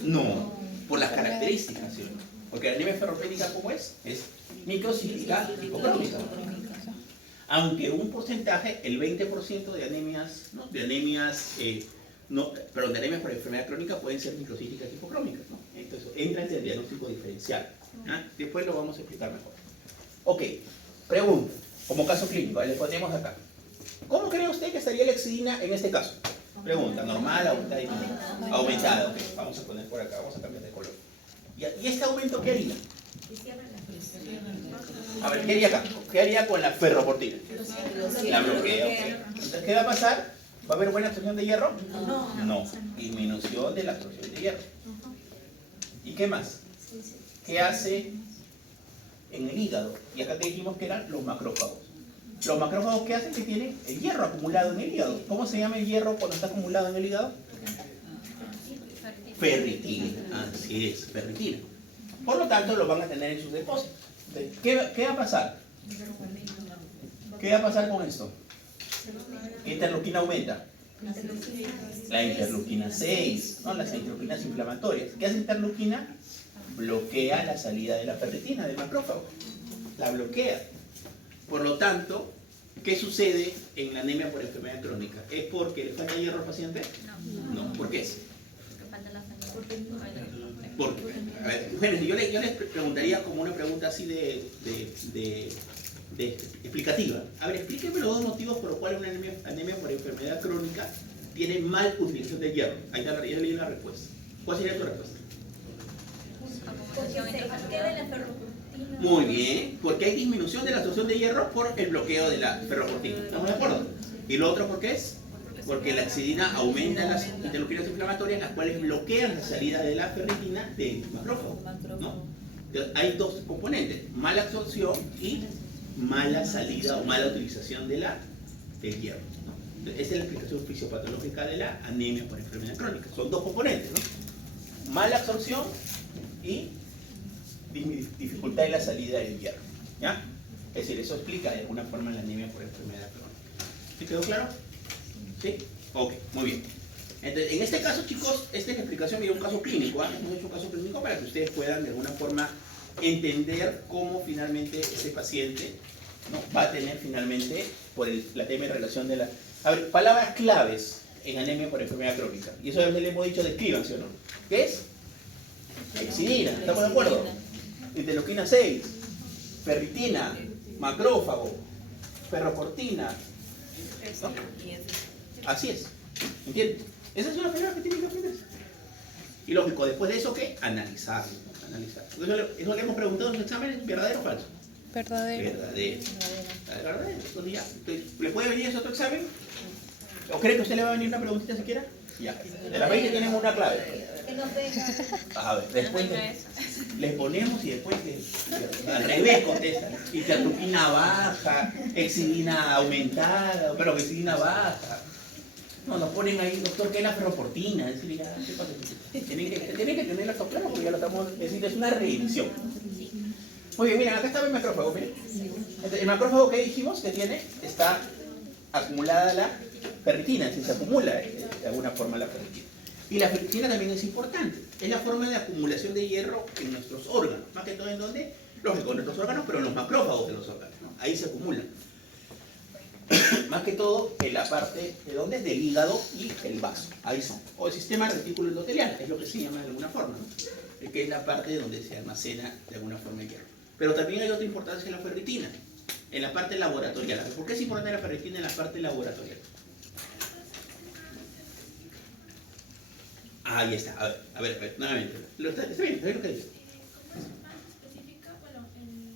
No, por las características, ¿sí? Porque la anemia ferropénica, ¿cómo es? Es microcíclica hipocrómica. Aunque un porcentaje, el 20% de anemias, ¿no? de anemia por enfermedad crónica pueden ser microcíclicas hipocrómicas, ¿no? Entonces entra en el diagnóstico diferencial. ¿Ah? Después lo vamos a explicar mejor. Ok, pregunta, como caso clínico, le ponemos acá. ¿Cómo cree usted que estaría la exidina en este caso? Pregunta, normal, aumentada, aumentada. Okay. Vamos a poner por acá, vamos a cambiar de color. ¿Y este aumento qué haría? A ver, ¿qué haría acá? ¿Qué haría con la ferroportina? La bloquea, ok. Entonces, ¿qué va a pasar? ¿Va a haber buena absorción de hierro? No. Disminución de la absorción de hierro. ¿Y qué más? ¿Qué hace en el hígado? Y acá te dijimos que eran los macrófagos. Los macrófagos, ¿qué hacen? Que tienen el hierro acumulado en el hígado. ¿Cómo se llama el hierro cuando está acumulado en el hígado? Ferritina. Así es, ferritina. Por lo tanto, lo van a tener en sus depósitos. Entonces, ¿qué va a pasar? ¿Qué va a pasar con esto? ¿Qué interleuquina aumenta? La interleuquina 6, ¿no? Las interleuquinas inflamatorias. ¿Qué hace interleuquina? Bloquea la salida de la ferritina del macrófago. La bloquea. Por lo tanto, ¿qué sucede en la anemia por enfermedad crónica? ¿Es porque le falta hierro al paciente? No. ¿Por qué es? A ver, mujeres, yo les preguntaría como una pregunta así de explicativa. A ver, explíquenme los dos motivos por los cuales una anemia por enfermedad crónica tiene mal utilización de hierro. Ahí ya leí la respuesta. ¿Cuál sería tu respuesta? Muy bien, porque hay disminución de la absorción de hierro por el bloqueo de la ferroportina. ¿Estamos de acuerdo? ¿Y lo otro por qué es? Porque la exidina aumenta las interleuquinas inflamatorias, las cuales bloquean la salida de la ferritina del macrófago, ¿no? Entonces, hay dos componentes, mala absorción y mala salida o mala utilización del hierro, ¿no? Entonces, esa es la explicación fisiopatológica de la anemia por enfermedad crónica. Son dos componentes, ¿no? Mala absorción y dificultad en la salida del hierro, ¿ya? Es decir, eso explica de alguna forma la anemia por enfermedad crónica. ¿Sí quedó claro? ¿Sí? Ok, muy bien. Entonces, en este caso, chicos, esta es la explicación de un caso clínico. Hemos hecho un caso clínico para que ustedes puedan de alguna forma entender cómo finalmente ese paciente, ¿no? va a tener finalmente por la tema en relación de la... A ver, palabras claves en anemia por enfermedad crónica. Y eso ya le hemos dicho, descríbanse, ¿no? ¿Qué es? Exidina, ¿estamos de acuerdo? Interleuquina 6, ferritina, macrófago, ferroportina, ¿no? Así es, ¿entiendes? Esa es una palabra que tienen que aprender. Y lógico, después de eso, ¿qué? Analizarlo, analizar. Eso le hemos preguntado en los exámenes, ¿verdadero o falso? Verdadero. Verdadero. Verdadero. Entonces ya, ¿le puede venir ese otro examen? ¿O cree que a usted le va a venir una preguntita siquiera? Ya. De las 20 tenemos una clave. A ver, después les ponemos y después al revés contestan. Interleuquina baja, exidina aumentada, pero exidina baja. No, nos ponen ahí, doctor, ¿qué es la ferroportina? Es decir, ya, ¿qué pasa? Tienen que tenerla claro porque ya lo estamos diciendo, es una revisión. Muy bien, miren, acá está el macrófago, miren. Entonces, el macrófago que dijimos que tiene, está acumulada la ferritina, es decir, se acumula de alguna forma la ferritina. Y la ferritina también es importante, es la forma de acumulación de hierro en nuestros órganos, más que todo en donde, lógico, en nuestros órganos, pero en los macrófagos de los órganos, ¿no? Ahí se acumula. Más que todo en la parte de donde, del hígado y el vaso, ahí son. O el sistema retículo endotelial, es lo que se llama de alguna forma, ¿no? Que es la parte donde se almacena de alguna forma el hierro. Pero también hay otra importancia en la ferritina, en la parte laboratorial. ¿Por qué es importante la ferritina en la parte laboratorial? Ahí está, a ver, nuevamente. ¿Está bien lo que dice? ¿Es más específica? Bueno, en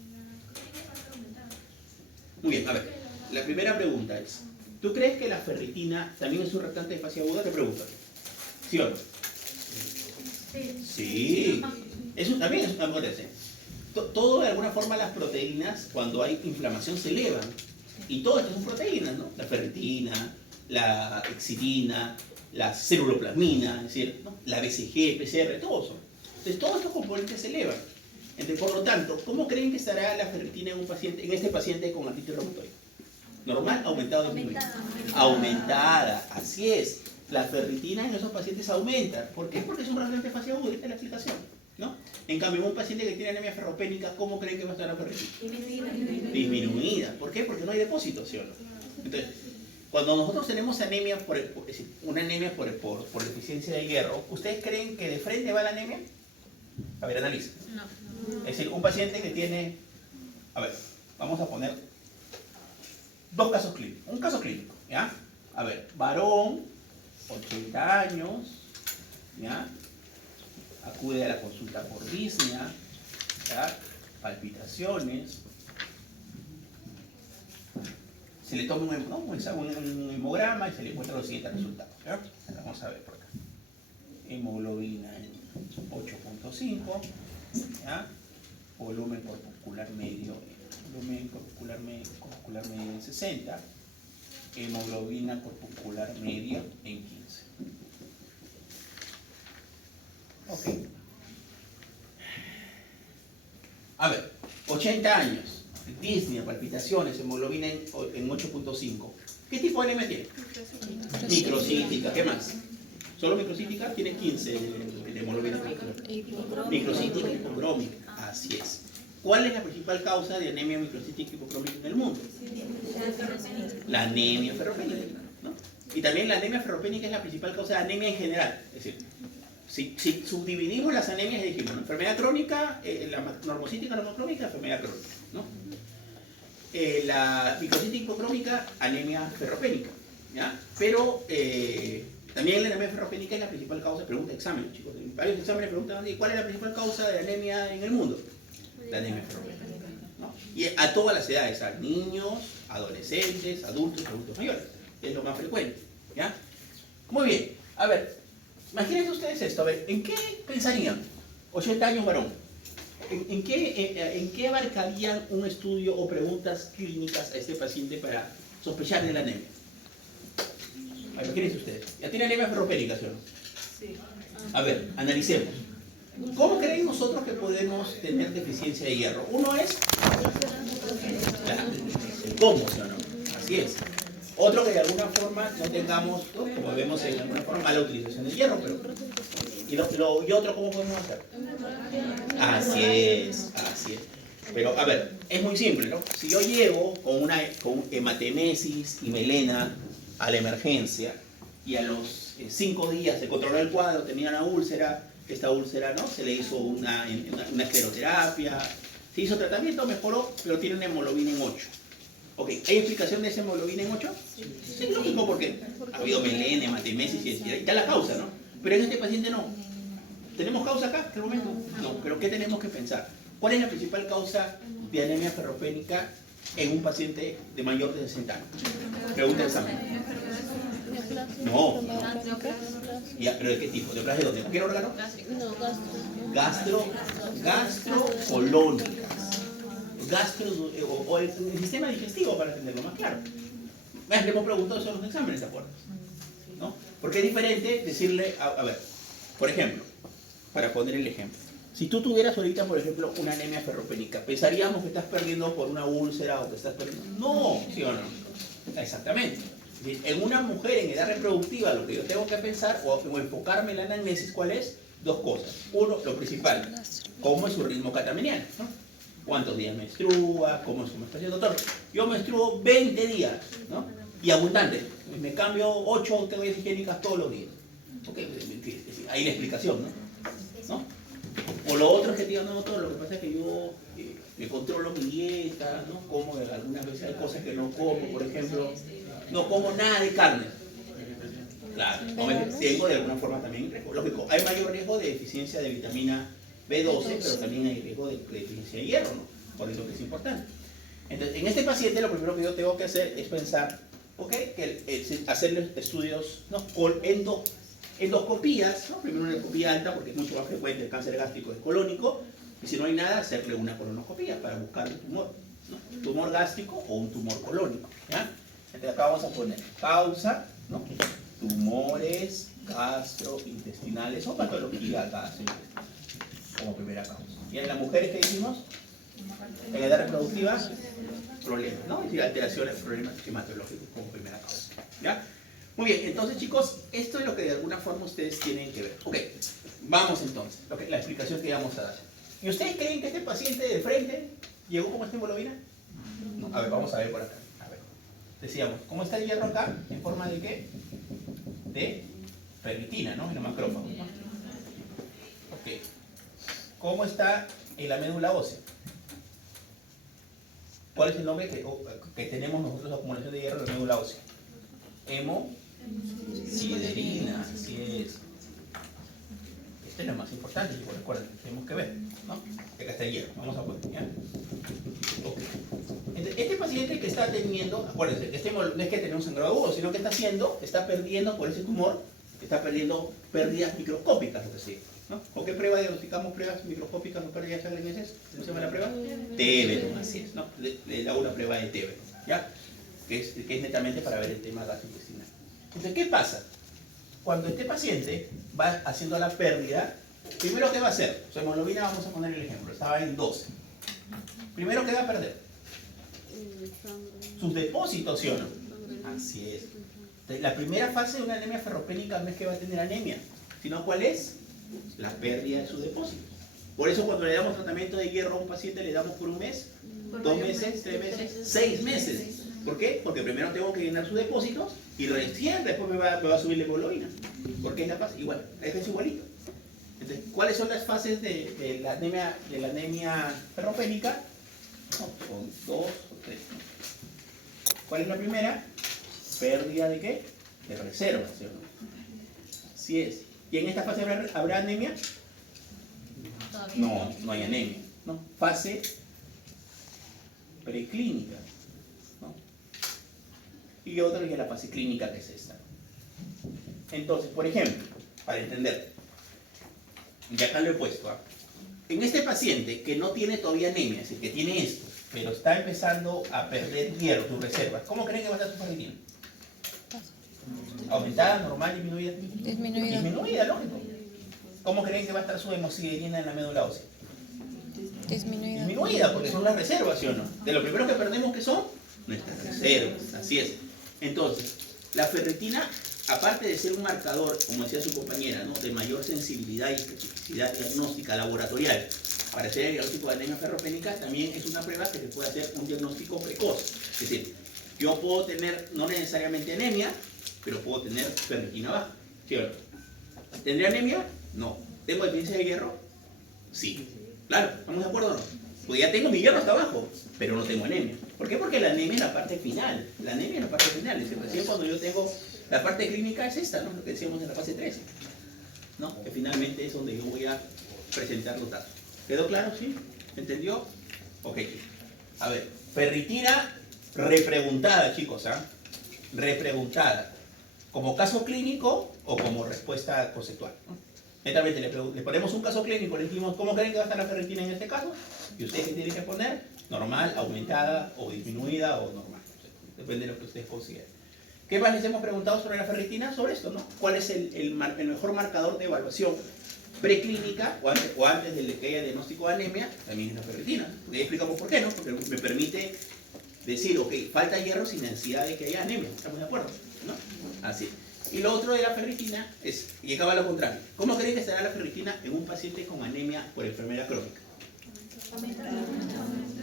Muy bien, a ver. La primera pregunta es, ¿tú crees que la ferritina también es un reactante de fase aguda? Te pregunto. ¿Sí o no? Sí. Eso también es una potencia. Todo de alguna forma las proteínas, cuando hay inflamación, se elevan. Y todo esto son proteínas, ¿no? La ferritina, la exidina, la ceruloplasmina, es decir, ¿no? La BCG, PCR, todos son. Entonces todos estos componentes se elevan. Entonces, por lo tanto, ¿cómo creen que estará la ferritina en un paciente, en este paciente con artritis reumatoide? ¿Normal? ¿Aumentada o disminuida? Aumentada, así es. La ferritina en esos pacientes aumenta. ¿Por qué? Porque es un reactante de fase aguda, esta es la explicación, ¿no? En cambio, en un paciente que tiene anemia ferropénica, ¿cómo creen que va a estar la ferritina? Disminuida. ¿Por qué? Porque no hay depósito, ¿sí o no? Entonces, cuando nosotros tenemos anemia, es decir, una anemia por deficiencia de hierro, ¿ustedes creen que de frente va la anemia? A ver, analiza. No. Es decir, un paciente que tiene, a ver, vamos a poner dos casos clínicos. Un caso clínico, ¿ya? A ver, varón, 80 años, ¿ya? Acude a la consulta por disnea, ¿ya? Palpitaciones. Se le toma un hemograma y se le muestra los siguientes resultados, ¿ya? Vamos a ver por acá. Hemoglobina en 8.5, ¿ya? Volumen corpuscular medio en 60, hemoglobina corpuscular media en 15. Ok. A ver, 80 años, disnea, palpitaciones, hemoglobina en 8.5. ¿Qué tipo de anemia tiene? Microcítica, ¿qué más? Solo microcítica tiene 15 de hemoglobina corpuscular. Microcítica hipocrómica, así es. ¿Cuál es la principal causa de anemia microcítica hipocrómica en el mundo? La anemia ferropénica, ¿no? Y también la anemia ferropénica es la principal causa de anemia en general. Es decir, si subdividimos las anemias, dijimos, ¿no? Enfermedad crónica, la normocítica, normocrómica, enfermedad crónica, ¿no? La microcítica hipocrómica, anemia ferropénica, ¿ya? Pero también la anemia ferropénica es la principal causa, pregunta de examen, chicos. En varios exámenes preguntan, ¿cuál es la principal causa de anemia en el mundo? La anemia ferropénica, ¿no? Y a todas las edades, a niños, adolescentes, adultos mayores, es lo más frecuente, ¿ya? Muy bien, a ver, imagínense ustedes esto, a ver, ¿en qué pensarían? 80 años varón, ¿en qué abarcarían un estudio o preguntas clínicas a este paciente para sospechar de la anemia? A ver, imagínense ustedes, ya tiene anemia ferropénica, ¿sí o no? Sí. A ver, analicemos. ¿Cómo creen nosotros que podemos tener deficiencia de hierro? Uno es el cómo, ¿sí o no? Así es. Otro que de alguna forma no tengamos, ¿no? Como vemos en alguna forma, mala utilización del hierro, pero ¿y otro cómo podemos hacer? Así es, así es. Pero a ver, es muy simple, ¿no? Si yo llego con hematemesis y melena a la emergencia y a los 5 días se controló el cuadro, tenía una úlcera, esta úlcera, ¿no? Se le hizo una escleroterapia, se hizo tratamiento, mejoró, pero tiene una hemoglobina en 8. Ok, ¿hay explicación de esa hemoglobina en 8? Sí, lógico, porque ha habido melena, hematemesis y está la causa, ¿no? Pero en este paciente no. ¿Tenemos causa acá hasta el momento? No, pero ¿qué tenemos que pensar? ¿Cuál es la principal causa de anemia ferropénica en un paciente de mayor de 60 años? Pregunta de examen. No. Ya, ¿pero de qué tipo? ¿De de dónde? ¿Qué órgano? Gastrocolónicas. O el sistema digestivo, para entenderlo más claro. Le hemos preguntado sobre los exámenes, ¿te acuerdas? ¿No? Porque es diferente decirle, a ver, por ejemplo, para poner el ejemplo, si tú tuvieras ahorita, por ejemplo, una anemia ferropénica, ¿pensaríamos que estás perdiendo por una úlcera o que estás perdiendo? No, ¿sí o no? Exactamente. En una mujer en edad reproductiva, lo que yo tengo que pensar o enfocarme en la anamnesis, ¿cuál es? Dos cosas. Uno, lo principal, ¿cómo es su ritmo catameniano? ¿No? ¿Cuántos días menstrua? ¿Cómo es su menstruación? Doctor, yo menstruo 20 días, ¿no? Y abundante. Me cambio 8 toallas higiénicas todos los días. Okay, ahí la explicación, ¿no? O lo otro es que digo, no, doctor, lo que pasa es que yo me controlo mi dieta, ¿no? Como algunas veces hay cosas que no como, por ejemplo, no como nada de carne. Claro, tengo de alguna forma también riesgo. Lógico, hay mayor riesgo de deficiencia de vitamina B12, pero también hay riesgo de deficiencia de hierro, ¿no? Por eso que es importante. Entonces, en este paciente lo primero que yo tengo que hacer es pensar, ¿ok? Hacerle estudios, ¿no? Con endoscopías, ¿no? Primero una endoscopía alta porque es mucho más frecuente el cáncer gástrico que colónico, y si no hay nada, hacerle una colonoscopía para buscar un tumor, ¿no? Tumor gástrico o un tumor colónico, ¿ya? Entonces acá vamos a poner causa, ¿no? Tumores gastrointestinales o patología gastrointestinal como primera causa. Y en las mujeres, ¿qué hicimos? En edad reproductiva, problemas, ¿no? Es decir, alteraciones, problemas hematológicos como primera causa, ¿ya? Muy bien, entonces chicos, esto es lo que de alguna forma ustedes tienen que ver. Ok, vamos entonces, la explicación que íbamos a dar. ¿Y ustedes creen que este paciente de frente llegó como esta hemoglobina? No, a ver, vamos a ver por acá. A ver, decíamos, ¿cómo está el hierro acá? ¿En forma de qué? De ferritina, ¿no? En los macrófagos, ¿no? Ok. ¿Cómo está en la médula ósea? ¿Cuál es el nombre que tenemos nosotros de acumulación de hierro en la médula ósea? Hemosiderina, así es. Este es lo más importante, chicos, recuerden, tenemos que ver, ¿no? Que acá está el hierro, vamos a poner, ¿ya? Okay. Entonces, este paciente que está teniendo, acuérdense, no es que tenga un sangrado agudo, sino que está perdiendo por ese tumor, está perdiendo pérdidas microscópicas, lo que sea, ¿no? ¿Con qué prueba diagnosticamos pérdidas microscópicas o pérdidas de sangre en heces? ¿Cómo se llama la prueba? Tebero, así es, ¿no? Le hago una prueba de Tebero, ¿ya? Que es netamente para ver el tema gastrointestinal. Entonces, ¿qué pasa? Cuando este paciente va haciendo la pérdida, primero, ¿qué va a hacer? Su hemoglobina, vamos a poner el ejemplo, estaba en 12. Primero, ¿qué va a perder? Sus depósitos, ¿sí o no? Así es. Entonces, la primera fase de una anemia ferropénica no es que va a tener anemia, sino ¿cuál es? La pérdida de sus depósitos. Por eso cuando le damos tratamiento de hierro a un paciente, le damos por un mes, 2 meses, 3 meses, 6 meses. ¿Por qué? Porque primero tengo que llenar sus depósitos y recién después me va a subir la hemoglobina. Porque es la fase, igual, es igualito. Entonces, ¿cuáles son las fases de la anemia ferropénica? No, son 2 o 3. ¿Cuál es la primera? Pérdida de qué? De reservas, ¿sí o no? Así es. ¿Y en esta fase habrá anemia? No, no hay anemia, ¿no? Fase preclínica, ¿no? Y otra es la fase clínica, que es esta. Entonces, por ejemplo, para entender, ya acá lo he puesto, ¿eh? En este paciente que no tiene todavía anemia, es decir, que tiene esto, pero está empezando a perder hierro, sus reservas, ¿cómo creen que va a estar su ferritina? ¿Aumentada, normal, disminuida? Disminuida. Disminuida, lógico. ¿Cómo creen que va a estar su hemosiderina en la médula ósea? Disminuida. Disminuida, porque son las reservas, ¿sí o no? De lo primero que perdemos, ¿qué son? Nuestras reservas, así es. Entonces, la ferritina, aparte de ser un marcador, como decía su compañera, ¿no? De mayor sensibilidad y especificidad diagnóstica laboratorial para hacer el diagnóstico de anemia ferropénica, también es una prueba que se puede hacer un diagnóstico precoz. Es decir, yo puedo tener no necesariamente anemia, pero puedo tener ferritina baja, ¿sí o no? ¿Tendré anemia? No. ¿Tengo deficiencia de hierro? Sí. Claro, ¿estamos de acuerdo o no? Pues ya tengo mi hierro hasta abajo, pero no tengo anemia. ¿Por qué? Porque la anemia es la parte final. La anemia es la parte final. Es decir, recién cuando yo tengo la parte clínica es esta, ¿no? Lo que decíamos en la fase 3, ¿no? Que finalmente es donde yo voy a presentar los datos. ¿Quedó claro? ¿Sí? ¿Entendió? Ok. A ver, ferritina repreguntada, chicos, ¿ah? Repreguntada. ¿Como caso clínico o como respuesta conceptual? Netamente le ponemos un caso clínico, le decimos, ¿cómo creen que va a estar la ferritina en este caso? Y ustedes qué tienen que poner, normal, aumentada o disminuida o normal. Depende de lo que ustedes consideren. ¿Qué más les hemos preguntado sobre la ferritina? Sobre esto, ¿no? ¿Cuál es el mejor marcador de evaluación preclínica o antes de que haya diagnóstico de anemia? También es la ferritina. Ya explicamos por qué, ¿no? Porque me permite decir, ok, falta hierro sin necesidad de que haya anemia. ¿Estamos de acuerdo? ¿No? Así. Y lo otro de la ferritina es, y acaba lo contrario. ¿Cómo creen que estará la ferritina en un paciente con anemia por enfermedad crónica?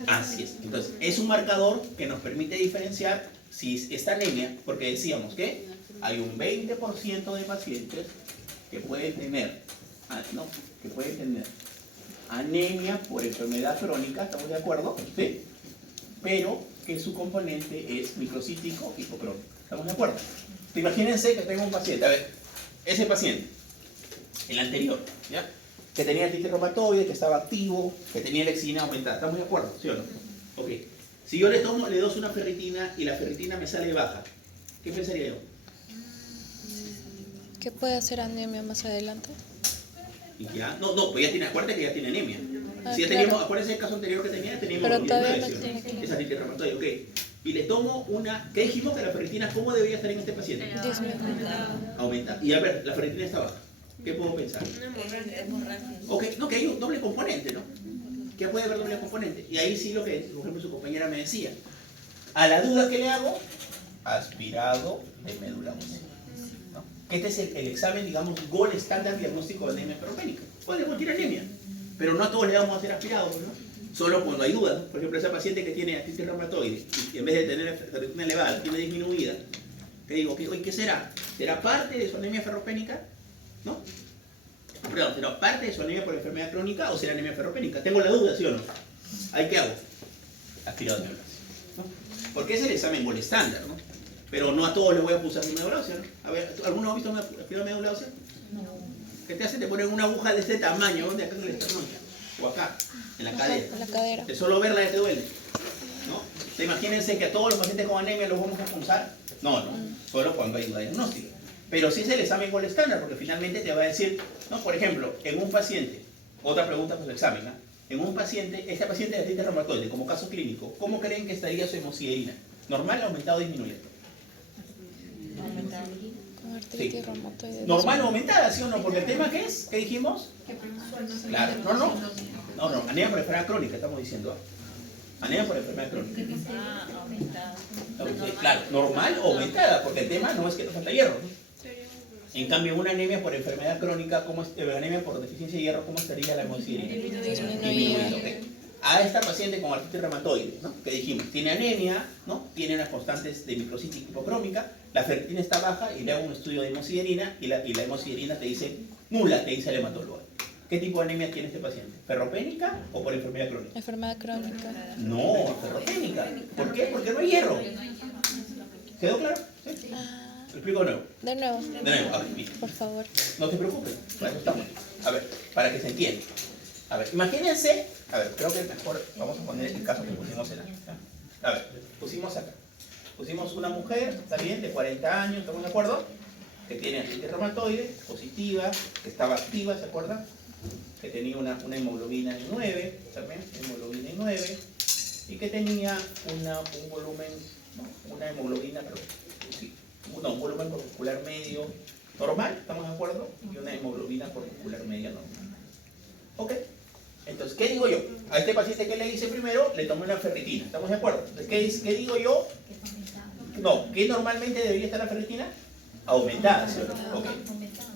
Así es. Entonces, es un marcador que nos permite diferenciar si esta anemia, porque decíamos que hay un 20% de pacientes que pueden tener, anemia por enfermedad crónica, ¿estamos de acuerdo? Sí. Pero que su componente es microcítico hipocrónico. ¿Estamos de acuerdo? Imagínense que tengo un paciente, a ver, ese paciente, el anterior, ¿ya? Que tenía artritis reumatoide, que estaba activo, que tenía lexina aumentada. ¿Estamos de acuerdo? ¿Sí o no? Ok. Si yo le doy una ferritina y la ferritina me sale baja, ¿qué pensaría yo? ¿Qué puede hacer anemia más adelante? Y ya, no, pues ya tiene, acuérdate que ya tiene anemia. Si ya claro. teníamos, acuérdense el caso anterior que teníamos Pero hemoglobina todavía no 9, ¿sí? tiene que- Esa artritis reumatoide, ok. Y le tomo una, ¿qué dijimos que la ferritina cómo debería estar en este paciente? Aumenta. Y a ver, la ferritina está baja. ¿Qué puedo pensar? Ok, no, que hay un doble componente, ¿no? Que puede haber doble componente. Y ahí sí lo que, por ejemplo, su compañera me decía. A la duda que le hago, aspirado de médula ósea. ¿No? Que este es el examen, digamos, gold estándar diagnóstico de anemia ferropénica. Podemos tirar anemia, pero no a todos le vamos a hacer aspirado, ¿no? Solo cuando hay dudas, ¿no? Por ejemplo, esa paciente que tiene artritis reumatoide y en vez de tener ferritina elevada, tiene disminuida. Que digo, oye, ¿qué será? ¿Será parte de su anemia ferropénica? ¿No? Perdón, ¿será parte de su anemia por enfermedad crónica o será anemia ferropénica? Tengo la duda, ¿sí o no? ¿Ahí qué hago? Aspirado de médula ósea, ¿no? Porque es el examen gold estándar, ¿no? Pero no a todos les voy a pulsar mi médula ósea, ¿no? A ver, ¿alguno ha visto una aspirado de médula ósea? No. ¿Qué te hace? Te ponen una aguja de este tamaño, ¿dónde? Acá en el esternón, o acá, en la cadera. En la cadera. De solo verla ya te duele, ¿no? Entonces, imagínense que a todos los pacientes con anemia los vamos a pulsar. No, solo cuando hay duda diagnóstica. Pero sí es el examen gold estándar, porque finalmente te va a decir, ¿no? Por ejemplo, en un paciente, otra pregunta para el examen, ¿no? En un paciente, este paciente de artritis reumatoide, como caso clínico, ¿cómo creen que estaría su hemosiderina? ¿Normal, aumentada o disminuida? Con artritis Sí. reumatoide. ¿Normal o aumentada, sí o no? Porque el tema ¿qué es? ¿Qué dijimos? Claro, no, anemia por enfermedad crónica, estamos diciendo. Anemia por enfermedad crónica. Claro, normal o aumentada, porque el tema no es que nos falta hierro. En cambio, una anemia por enfermedad crónica, anemia por deficiencia de hierro, ¿cómo estaría la hemosiderina? Disminuida. Okay. A esta paciente con artritis reumatoide, ¿no? Que dijimos, tiene anemia, ¿no? Tiene unas constantes de microcítica hipocrómica, la ferritina está baja y le hago un estudio de hemosiderina y la hemosiderina te dice nula, te dice el hematólogo. ¿Qué tipo de anemia tiene este paciente? ¿Ferropénica o por enfermedad crónica? Enfermedad crónica. No, ferropénica. ¿Por qué? Porque no hay hierro. ¿Quedó claro? ¿Sí? ¿Lo explico de nuevo? De nuevo, De nuevo, a ver, mira. por favor. No te preocupes, para eso estamos. A ver, para que se entienda. A ver, imagínense, a ver, creo que mejor vamos a poner el caso que pusimos en A ver, pusimos acá. Pusimos una mujer, está bien, de 40 años, ¿estamos de acuerdo? Que tiene artritis reumatoide, positiva, que estaba activa, ¿se acuerdan? Que tenía una hemoglobina de 9, también, hemoglobina de 9, y que tenía un volumen, ¿no? Una hemoglobina, pero sí, un volumen corpuscular medio normal, ¿estamos de acuerdo? Y una hemoglobina corpuscular media normal. ¿Ok? Entonces, ¿qué digo yo? A este paciente que le hice primero, le tomé una ferritina, ¿estamos de acuerdo? Entonces, ¿qué digo yo? No, ¿qué normalmente debería estar la ferritina? Aumentada, ¿sí o no? Ok.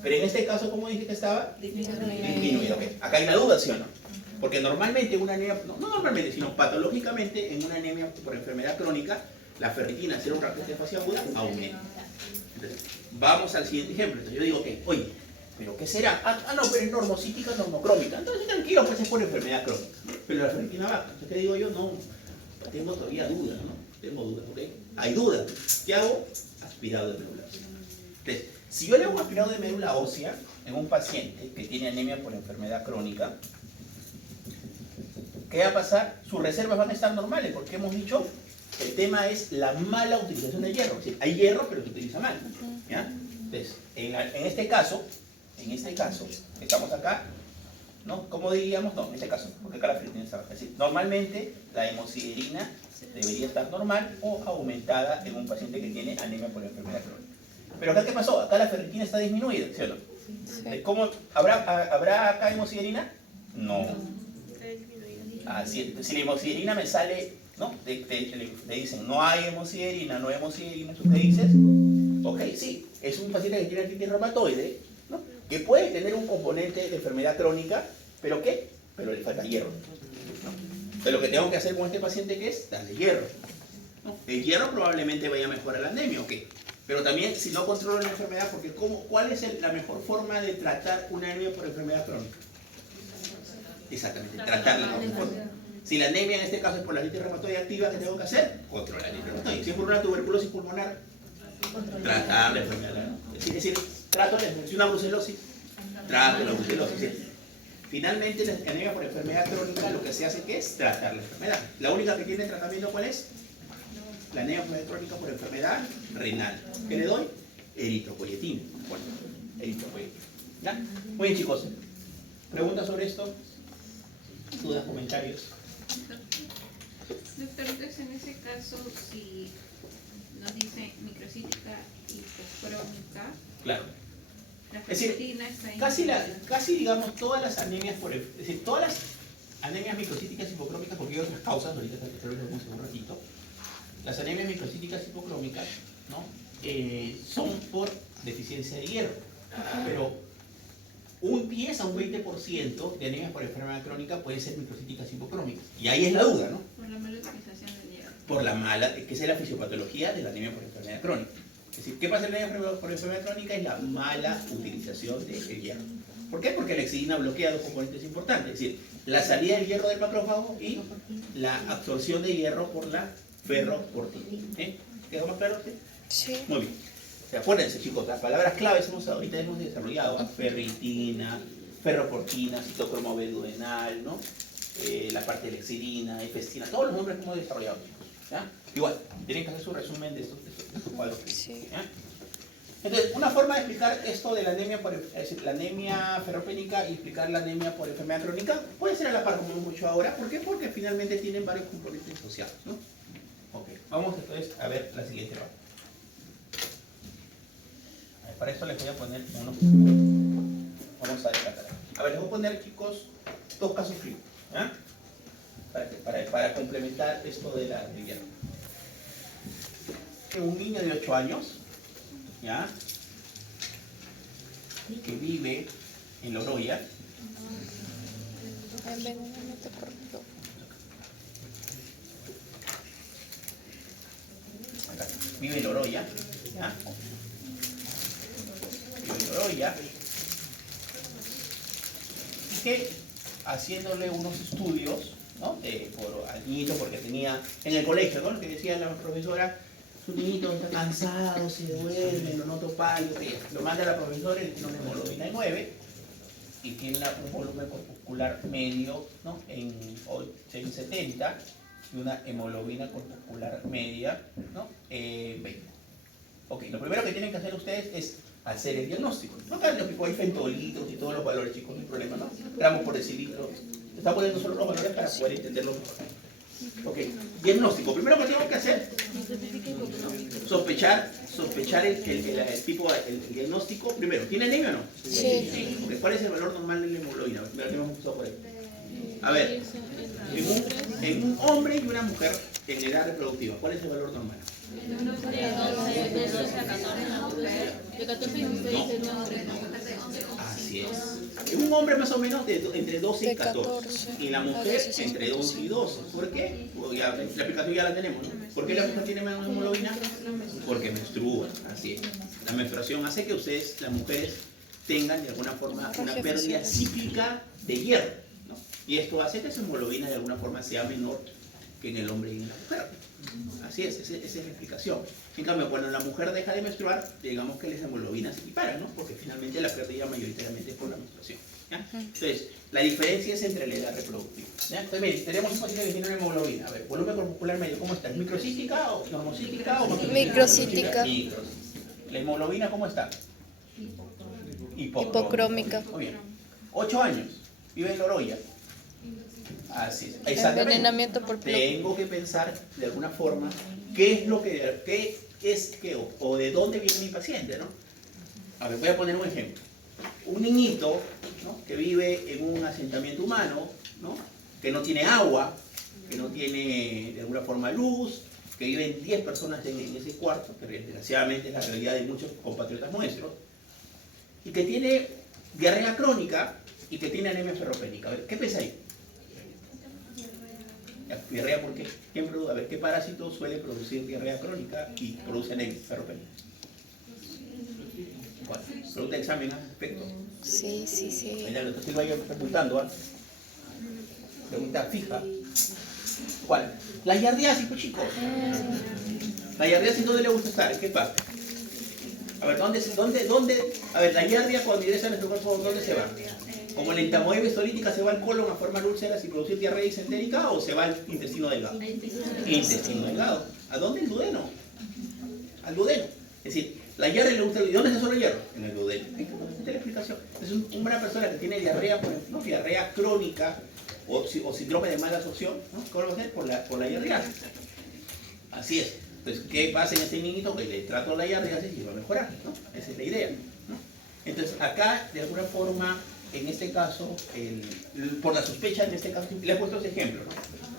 Pero en este caso, ¿cómo dije que estaba? Disminuida. Okay. Acá hay una duda, ¿sí o no? Porque normalmente una anemia, no normalmente, sino patológicamente en una anemia por enfermedad crónica, la ferritina, al ser una reacción fase aguda, aumenta. Entonces, vamos al siguiente ejemplo. Entonces yo digo, ok, oye, ¿pero qué será? No, pero es normocítica, normocrómica. Entonces tranquilo, pues es por enfermedad crónica. Pero la ferritina baja. Entonces, ¿qué digo yo? No, tengo todavía dudas, ¿no? Tengo dudas, ¿ok? Hay dudas. ¿Qué hago? Aspirado de médula ósea. Entonces, si yo le hago aspirado de médula ósea en un paciente que tiene anemia por enfermedad crónica, ¿qué va a pasar? Sus reservas van a estar normales, porque hemos dicho, el tema es la mala utilización del hierro. Es decir, hay hierro, pero se utiliza mal. ¿Ya? Entonces, en este caso, estamos acá, ¿no? ¿Cómo diríamos? No, en este caso, porque acá la ferritina está baja. Es decir, normalmente la hemosiderina debería estar normal o aumentada en un paciente que tiene anemia por enfermedad crónica. Pero acá, ¿qué pasó? Acá la ferritina está disminuida, ¿sí o no? Sí. ¿Cómo? ¿Habrá acá hemosiderina? No. Si la hemosiderina me sale, ¿no? Le dicen, no hay hemosiderina, no hay hemosiderina, ¿tú qué dices? Ok, sí, es un paciente que tiene artritis reumatoide, ¿no? Que puede tener un componente de enfermedad crónica, ¿pero qué? Pero le falta hierro, ¿no? Entonces lo que tengo que hacer con este paciente, ¿qué es? Darle hierro, ¿no? El hierro probablemente vaya a mejorar la anemia, ¿ok? Pero también, si no controlo la enfermedad, porque ¿cuál es la mejor forma de tratar una anemia por enfermedad crónica? Exactamente, tratarla de la mejor forma. Si la anemia en este caso es por la artritis reumatoide activa, ¿qué tengo que hacer? Controlar la artritis reumatoide. Si es por una tuberculosis pulmonar, tratar la enfermedad. Es decir, trato la enfermedad. Si una brucelosis, trato la brucelosis. ¿Sí? Finalmente, la anemia por enfermedad crónica lo que se hace que es tratar la enfermedad. La única que tiene tratamiento, ¿cuál es? La anemia crónica por enfermedad renal. ¿Qué le doy? Eritropoyetina. Bueno, eritropoyetina. ¿Ya? Muy bien, chicos. ¿Preguntas sobre esto? ¿Dudas, comentarios? Doctor, entonces en ese caso, si nos dice microcítica y hipocrómica, Claro. la Es decir, ferritina está ahí. Casi digamos todas las anemias es decir, todas las anemias microcíticas hipocrómicas, porque hay otras causas, ahorita te lo vemos en un ratito. Las anemias microcíticas hipocrómicas, ¿no? Son por deficiencia de hierro, pero un 10 a un 20% de anemias por enfermedad crónica pueden ser microcíticas hipocrómicas. Y ahí es la duda, ¿no? Por la mala utilización del hierro. Por la mala, que es la fisiopatología de la anemia por enfermedad crónica. Es decir, ¿qué pasa en la anemia por enfermedad crónica? Es la mala utilización del hierro. ¿Por qué? Porque la hexidina bloquea dos componentes importantes, es decir, la salida del hierro del macrófago y la absorción de hierro por la ferroportina. ¿Quedó más claro usted? Sí. Muy bien. Acuérdense, chicos, las palabras claves ahorita hemos desarrollado: ferritina, ferroportina, citocromobedurenal, ¿no? La parte de la hexidina, efestina, todos los nombres que hemos desarrollado, chicos. ¿Ya? Igual, tienen que hacer su resumen de estos cuadros. Sí. ¿Ya? Entonces, una forma de explicar esto de la anemia, es decir, la anemia ferropénica y explicar la anemia por enfermedad crónica puede ser a la par, como hemos dicho ahora. ¿Por qué? Porque finalmente tienen varios componentes asociados, ¿no? Ok, vamos entonces a ver la siguiente parte. Para esto les voy a poner uno. Vamos a descartar. A ver, les voy a poner, chicos, dos casos clínicos, ¿ya? Para complementar esto de la hierro. Un niño de 8 años, ¿ya? Que vive en Loroya. Envenenamiento por plomo. Acá, vive en Loroya, ¿ya? Loroya, y que haciéndole unos estudios, ¿no? Al niñito, porque tenía en el colegio, ¿no? Lo que decía la profesora: su niñito está cansado, se duerme, lo noto pálido, lo manda la profesora, él tiene una hemoglobina de 9 y tiene un volumen corpuscular medio, ¿no? en 70 y una hemoglobina corpuscular media, ¿no? 20. Ok, lo primero que tienen que hacer ustedes es hacer el diagnóstico. No te diagnóstico, hay fentolitos y todos los valores, chicos, no hay problema, ¿no? Gramos por decilitro. Te está poniendo solo los valores para poder entenderlo mejor. Ok, diagnóstico. Primero que tengo que hacer, sospechar el diagnóstico. Primero, ¿tiene anemia o no? Sí. Okay, ¿cuál es el valor normal de la hemoglobina? Hemos empezado por ahí. A ver, en un hombre y una mujer en edad reproductiva, ¿cuál es el valor normal? Así es. En un hombre más o menos entre 12 y De 14. 14 Y la mujer entre 11 y 12. ¿Por qué? Pues la aplicación ya la tenemos, ¿no? ¿Por qué la mujer tiene menos hemoglobina? Porque menstrua, así es. La menstruación hace que ustedes, las mujeres, tengan de alguna forma una pérdida cíclica de hierro, ¿no? Y esto hace que su hemoglobina de alguna forma sea menor que en el hombre y en la mujer. Así es, esa es la explicación. En cambio, cuando la mujer deja de menstruar, digamos que las hemoglobinas se equiparan, ¿no? Porque finalmente la pérdida mayoritariamente es por la menstruación, ¿ya? Entonces, la diferencia es entre la edad reproductiva, ¿ya? Entonces, miren, tenemos un paciente que tiene una hemoglobina. A ver, volumen corpuscular medio, ¿cómo está? ¿Es microcítica o normocítica o macrocítica? Microcítica. ¿La hemoglobina cómo está? Hipocrómica. Muy bien. 8 años, vive en Loroya. Así es. Exactamente. Envenenamiento por plomo. Tengo que pensar de alguna forma qué es o de dónde viene mi paciente, ¿no? A ver, voy a poner un ejemplo. Un niñito, ¿no? Que vive en un asentamiento humano, ¿no? Que no tiene agua, que no tiene de alguna forma luz, que viven 10 personas en ese cuarto, que desgraciadamente es la realidad de muchos compatriotas nuestros, y que tiene diarrea crónica y que tiene anemia ferropénica. A ver, ¿qué pesa ahí? ¿Diarrea por qué? A ver, ¿qué parásito suele producir diarrea crónica y produce anemia ferropénica? ¿Cuál? Pregunta de examen, perfecto. Sí. Mira, lo estoy preguntando, ¿ah? Pregunta fija. ¿Cuál? La yardiasis, pues, chicos. La yardiasis, ¿dónde le gusta estar? ¿En qué parte? A ver, ¿dónde? A ver, la yardia cuando ingresa a nuestro cuerpo, ¿dónde se va? Como la entamoeba histolítica se va al colon a formar úlceras y producir diarrea disentérica, o se va al intestino delgado. Intestino delgado. ¿A dónde? El duodeno. Al duodeno. Es decir, la hierro le gusta. ¿Y dónde se suele el hierro? En el duodeno. Ahí está la explicación. Es una persona que tiene diarrea, ¿no? Diarrea crónica o síndrome de mala absorción, ¿no? ¿Cómo lo va a hacer? Por la diarrea. Así es. Entonces, ¿qué pasa en este niñito? Que le trato la diarrea y va a mejorar, ¿no? Esa es la idea, ¿no? Entonces, acá, de alguna forma, en este caso, por la sospecha, en este caso, le he puesto ese ejemplo, ¿no?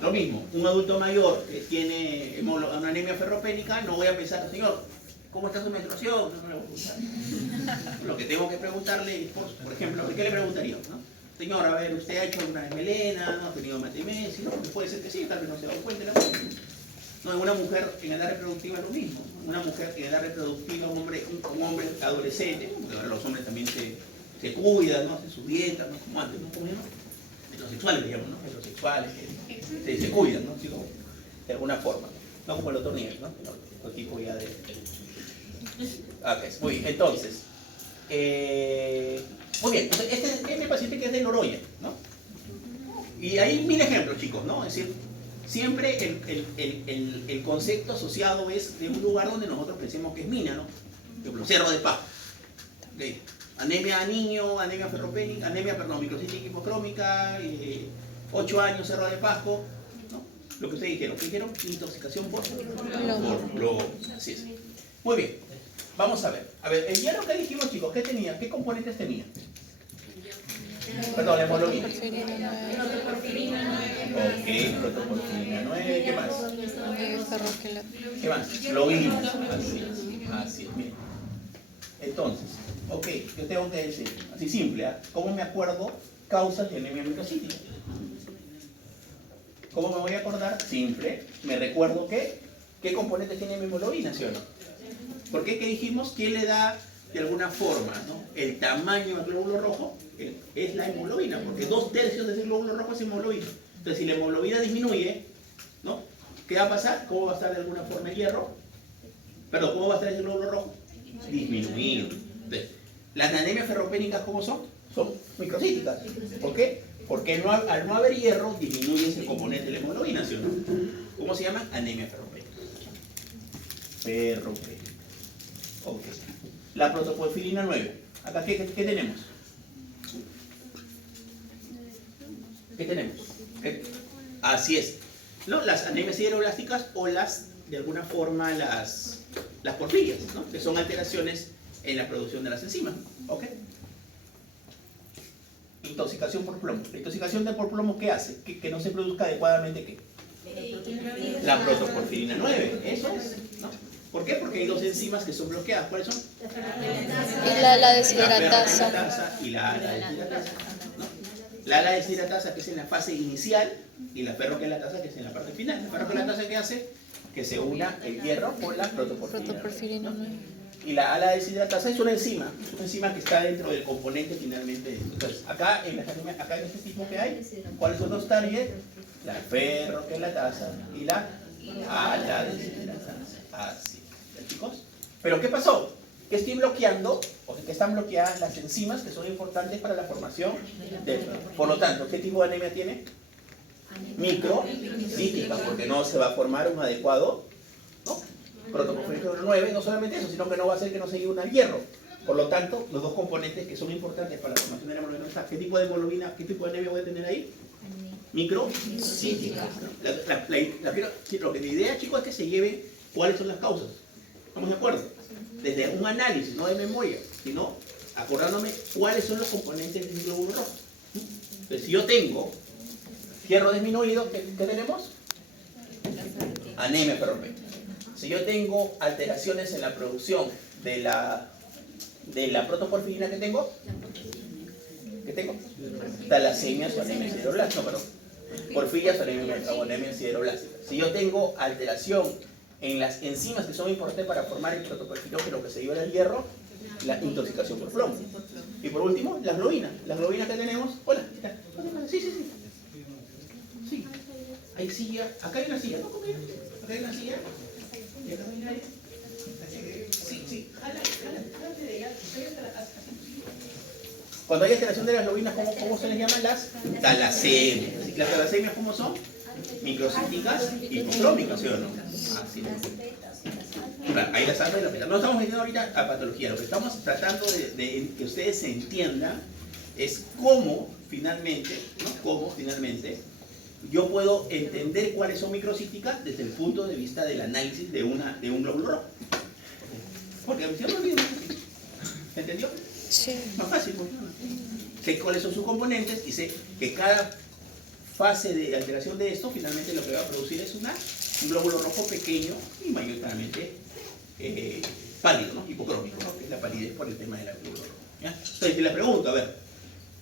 Lo mismo, un adulto mayor que tiene una anemia ferropénica, no voy a pensar, señor, ¿cómo está su menstruación? No me lo voy a preguntar. Lo que tengo que preguntarle, por ejemplo, ¿qué le preguntaría? ¿No? Señor, a ver, ¿usted ha hecho alguna vez melena? ¿No ha tenido matimesis? ¿No? Puede ser que sí, tal vez no se ha dado cuenta de la cosa. No, en una mujer en edad reproductiva es lo mismo. Una mujer en edad reproductiva, un hombre adolescente, los hombres también se cuidan, ¿no? Hacen sus dietas, ¿no? Como antes, ¿no? Como no. Heterosexuales, digamos, ¿no? Heterosexuales, que se cuidan, ¿no? De alguna forma. No como el otro nivel, ¿no? El tipo ya de... Okay, muy bien, entonces. Muy bien, entonces este es mi paciente que es de Noroña, ¿no? Y hay 1000 ejemplos, chicos, ¿no? Es decir, siempre el concepto asociado es de un lugar donde nosotros pensemos que es mina, ¿no? Por ejemplo, Cerro de Pasco. Okay. Anemia niño, anemia ferropénica, microcítica hipocrómica, 8 años, Cerro de Pasco, ¿no? Lo que ustedes dijeron, ¿qué dijeron? Intoxicación por plomo. Así es. Muy bien, vamos a ver. A ver, el hierro que dijimos, chicos, ¿qué tenía? ¿Qué componentes tenía? Perdón, la hemoglobina. Ok, protoporfirina 9, ¿qué más? ¿Qué más? Globina. Así es, miren. Entonces, ok, yo tengo que decir, así simple, ¿eh? ¿Cómo me acuerdo causas de anemia microcítica? ¿Cómo me voy a acordar? Simple, me recuerdo qué componentes tiene mi hemoglobina, ¿sí o no? ¿Por qué? ¿Qué dijimos? ¿Quién le da de alguna forma, ¿no? El tamaño del glóbulo rojo? Es la hemoglobina, porque 2/3 de ese glóbulo rojo es hemoglobina. Entonces, si la hemoglobina disminuye, ¿no? ¿Qué va a pasar? ¿Cómo va a estar de alguna forma el hierro? Perdón, ¿cómo va a estar ese glóbulo rojo? Disminuido. Entonces, las anemias ferropénicas, ¿cómo son? Son microcíticas. ¿Por qué? Porque al no haber hierro, disminuye ese componente de la hemoglobina, ¿sí o no? ¿Cómo se llama? Anemia ferropénica. Ferropénica. Ok. La protoporfirina 9. Acá, ¿qué tenemos? ¿Qué tenemos? Así es. ¿No? Las anemias sideroblásticas o de alguna forma, las porfirias, ¿no? Que son alteraciones en la producción de las enzimas. ¿Ok? Intoxicación por plomo. La intoxicación por plomo, ¿qué hace? Que no se produzca adecuadamente, ¿qué? La protoporfirina 9. Eso es, ¿no? ¿Por qué? Porque hay dos enzimas que son bloqueadas. ¿Cuáles son? Y la deshidratasa. La ferroquilatasa y la ala deshidratasa, ¿no? La ala deshidratasa, que es en la fase inicial, y la ferroquilatasa, que es en la parte final. La ferroquilatasa, ¿qué hace? Que se una el hierro con la protoporfirina, ¿no? Y la ala deshidratasa es una enzima que está dentro del componente finalmente. Entonces, acá en este tipo que hay, ¿cuáles son los targets? La ferroquilatasa y la ala deshidratasa. Así, ¿ya, chicos? Pero ¿qué pasó? Que estoy bloqueando, o que están bloqueadas las enzimas que son importantes para la formación de... Por lo tanto, ¿qué tipo de anemia tiene? Microcítica, porque no se va a formar un adecuado, ¿no? Protoporfirina 9, no solamente eso, sino que no va a hacer que no se llegue al hierro. Por lo tanto, los dos componentes que son importantes para la formación de la hemoglobina, ¿qué tipo de hemoglobina, qué tipo de anemia voy a tener ahí? Microcítica. La idea, chicos, es que se lleven cuáles son las causas. ¿Estamos de acuerdo? Desde un análisis, no de memoria, sino acordándome cuáles son los componentes del glóbulo rojo. Entonces, si yo tengo hierro disminuido, ¿qué tenemos? Anemia ferropénica. Si yo tengo alteraciones en la producción de la protoporfirina, ¿qué tengo? Talasemias o anemia sideroblástica, no, perdón. Porfirias o anemia sideroblástica. Si yo tengo alteración en las enzimas que son importantes para formar el protoporfirinógeno que se lleva el hierro, la intoxicación por plomo. Y por último, las globinas. Las globinas que tenemos, hola, sí. Sí, hay silla, acá hay una silla, ¿no? Acá hay una silla. Y acá hay una silla. Sí, jálate de allá, Cuando hay alteración de las globinas, ¿cómo se les llaman? Las talasemias. Así que las talasemias, ¿cómo son? Microcíticas y hipocrómicas, ¿sí o no? Así es. Claro, ahí la sangre y la beta. No estamos metiendo ahorita a patología. Lo que estamos tratando de que ustedes se entiendan es cómo finalmente, ¿no? Cómo finalmente yo puedo entender cuáles son microcíticas desde el punto de vista del análisis de un glóbulo rojo. Porque si no me olvido, ¿se entendió? Sí. Más fácil, pues. Sé cuáles son sus componentes y sé que cada fase de alteración de esto finalmente lo que va a producir es un glóbulo rojo pequeño y mayoritariamente pálido, ¿no? Hipocrómico, ¿no? Que es la palidez por el tema del glóbulo rojo. ¿Ya? Entonces, si les pregunto, a ver,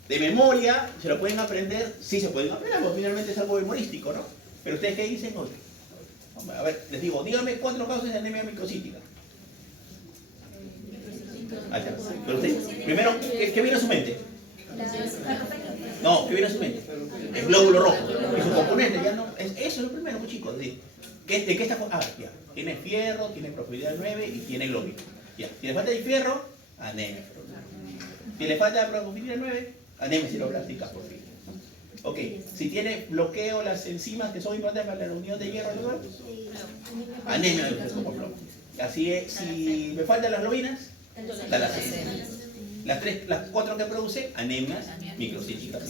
de memoria, ¿se lo pueden aprender? Sí se pueden aprender, porque finalmente es algo memorístico, ¿no? Pero ustedes, ¿qué dicen? Oye, a ver, les digo, díganme 4 causas de anemia microcítica. Ahí está. Pero usted, primero, ¿qué viene a su mente? No, ¿qué viene a su mente? El glóbulo rojo. Y su componente, ya no. Eso es lo primero, pues, chicos. ¿De qué está? Ah, ya. Tiene fierro, tiene profundidad 9 y tiene glóbulo. Ya. Si le falta de fierro, anemia. Si le falta profundidad 9, anemia sideroblástica por fin. Ok, si tiene bloqueo las enzimas que son importantes para la unión de hierro, ¿no? Anemia de leucocoplo. Así es, si me faltan las globinas, talasemia. Las 4 que produce, anemias microcíticas.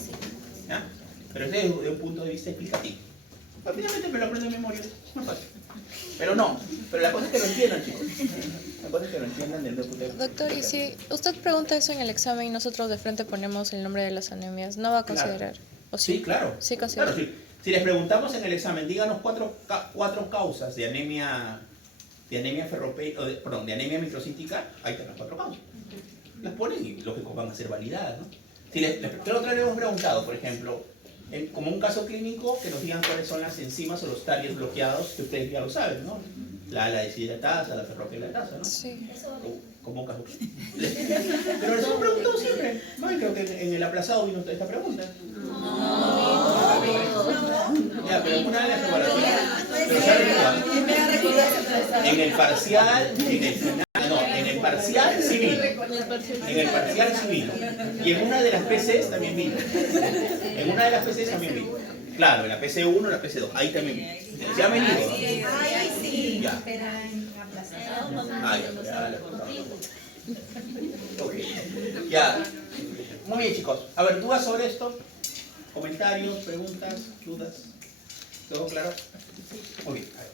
¿Ya? Pero este es de un punto de vista explicativo. Finalmente me lo aprendo de memoria, es más fácil. Pero no, pero la cosa es que lo entiendan, chicos. La cosa es que lo entiendan del punto de vista. Doctor, y si usted pregunta eso en el examen y nosotros de frente ponemos el nombre de las anemias, ¿no va a considerar? ¿O sí? Sí, claro. Sí, considera. Claro, sí. Si les preguntamos en el examen, díganos 4 causas de anemia de anemia microcítica, ahí están las 4 causas. Las ponen y lógico van a ser validadas, ¿no? Si ¿qué otra le hemos preguntado? Por ejemplo, como un caso clínico, que nos digan cuáles son las enzimas o los targets bloqueados, que ustedes ya lo saben, ¿no? La deshidratasa, la ferroquilatasa, ¿no? Sí. Como un caso clínico. Pero les hemos preguntado siempre, ¿no? Y creo que en el aplazado vino esta pregunta. Ya, pero una de las evaluaciones. Pero en el parcial, en el final. No, en el parcial sí vino. En el parcial sí vino. Y en una de las PCs también vino. En una de las PCs también vino. Claro, en la PC1, la PC2, ahí también vino. ¿Se ha venido? Ay, sí. Ya. Pero en aplazado. Ah, ya, ok. Ya. Muy bien, chicos. A ver, ¿dudas sobre esto? ¿Comentarios, preguntas, dudas? ¿Todo claro? Muy bien. A ver,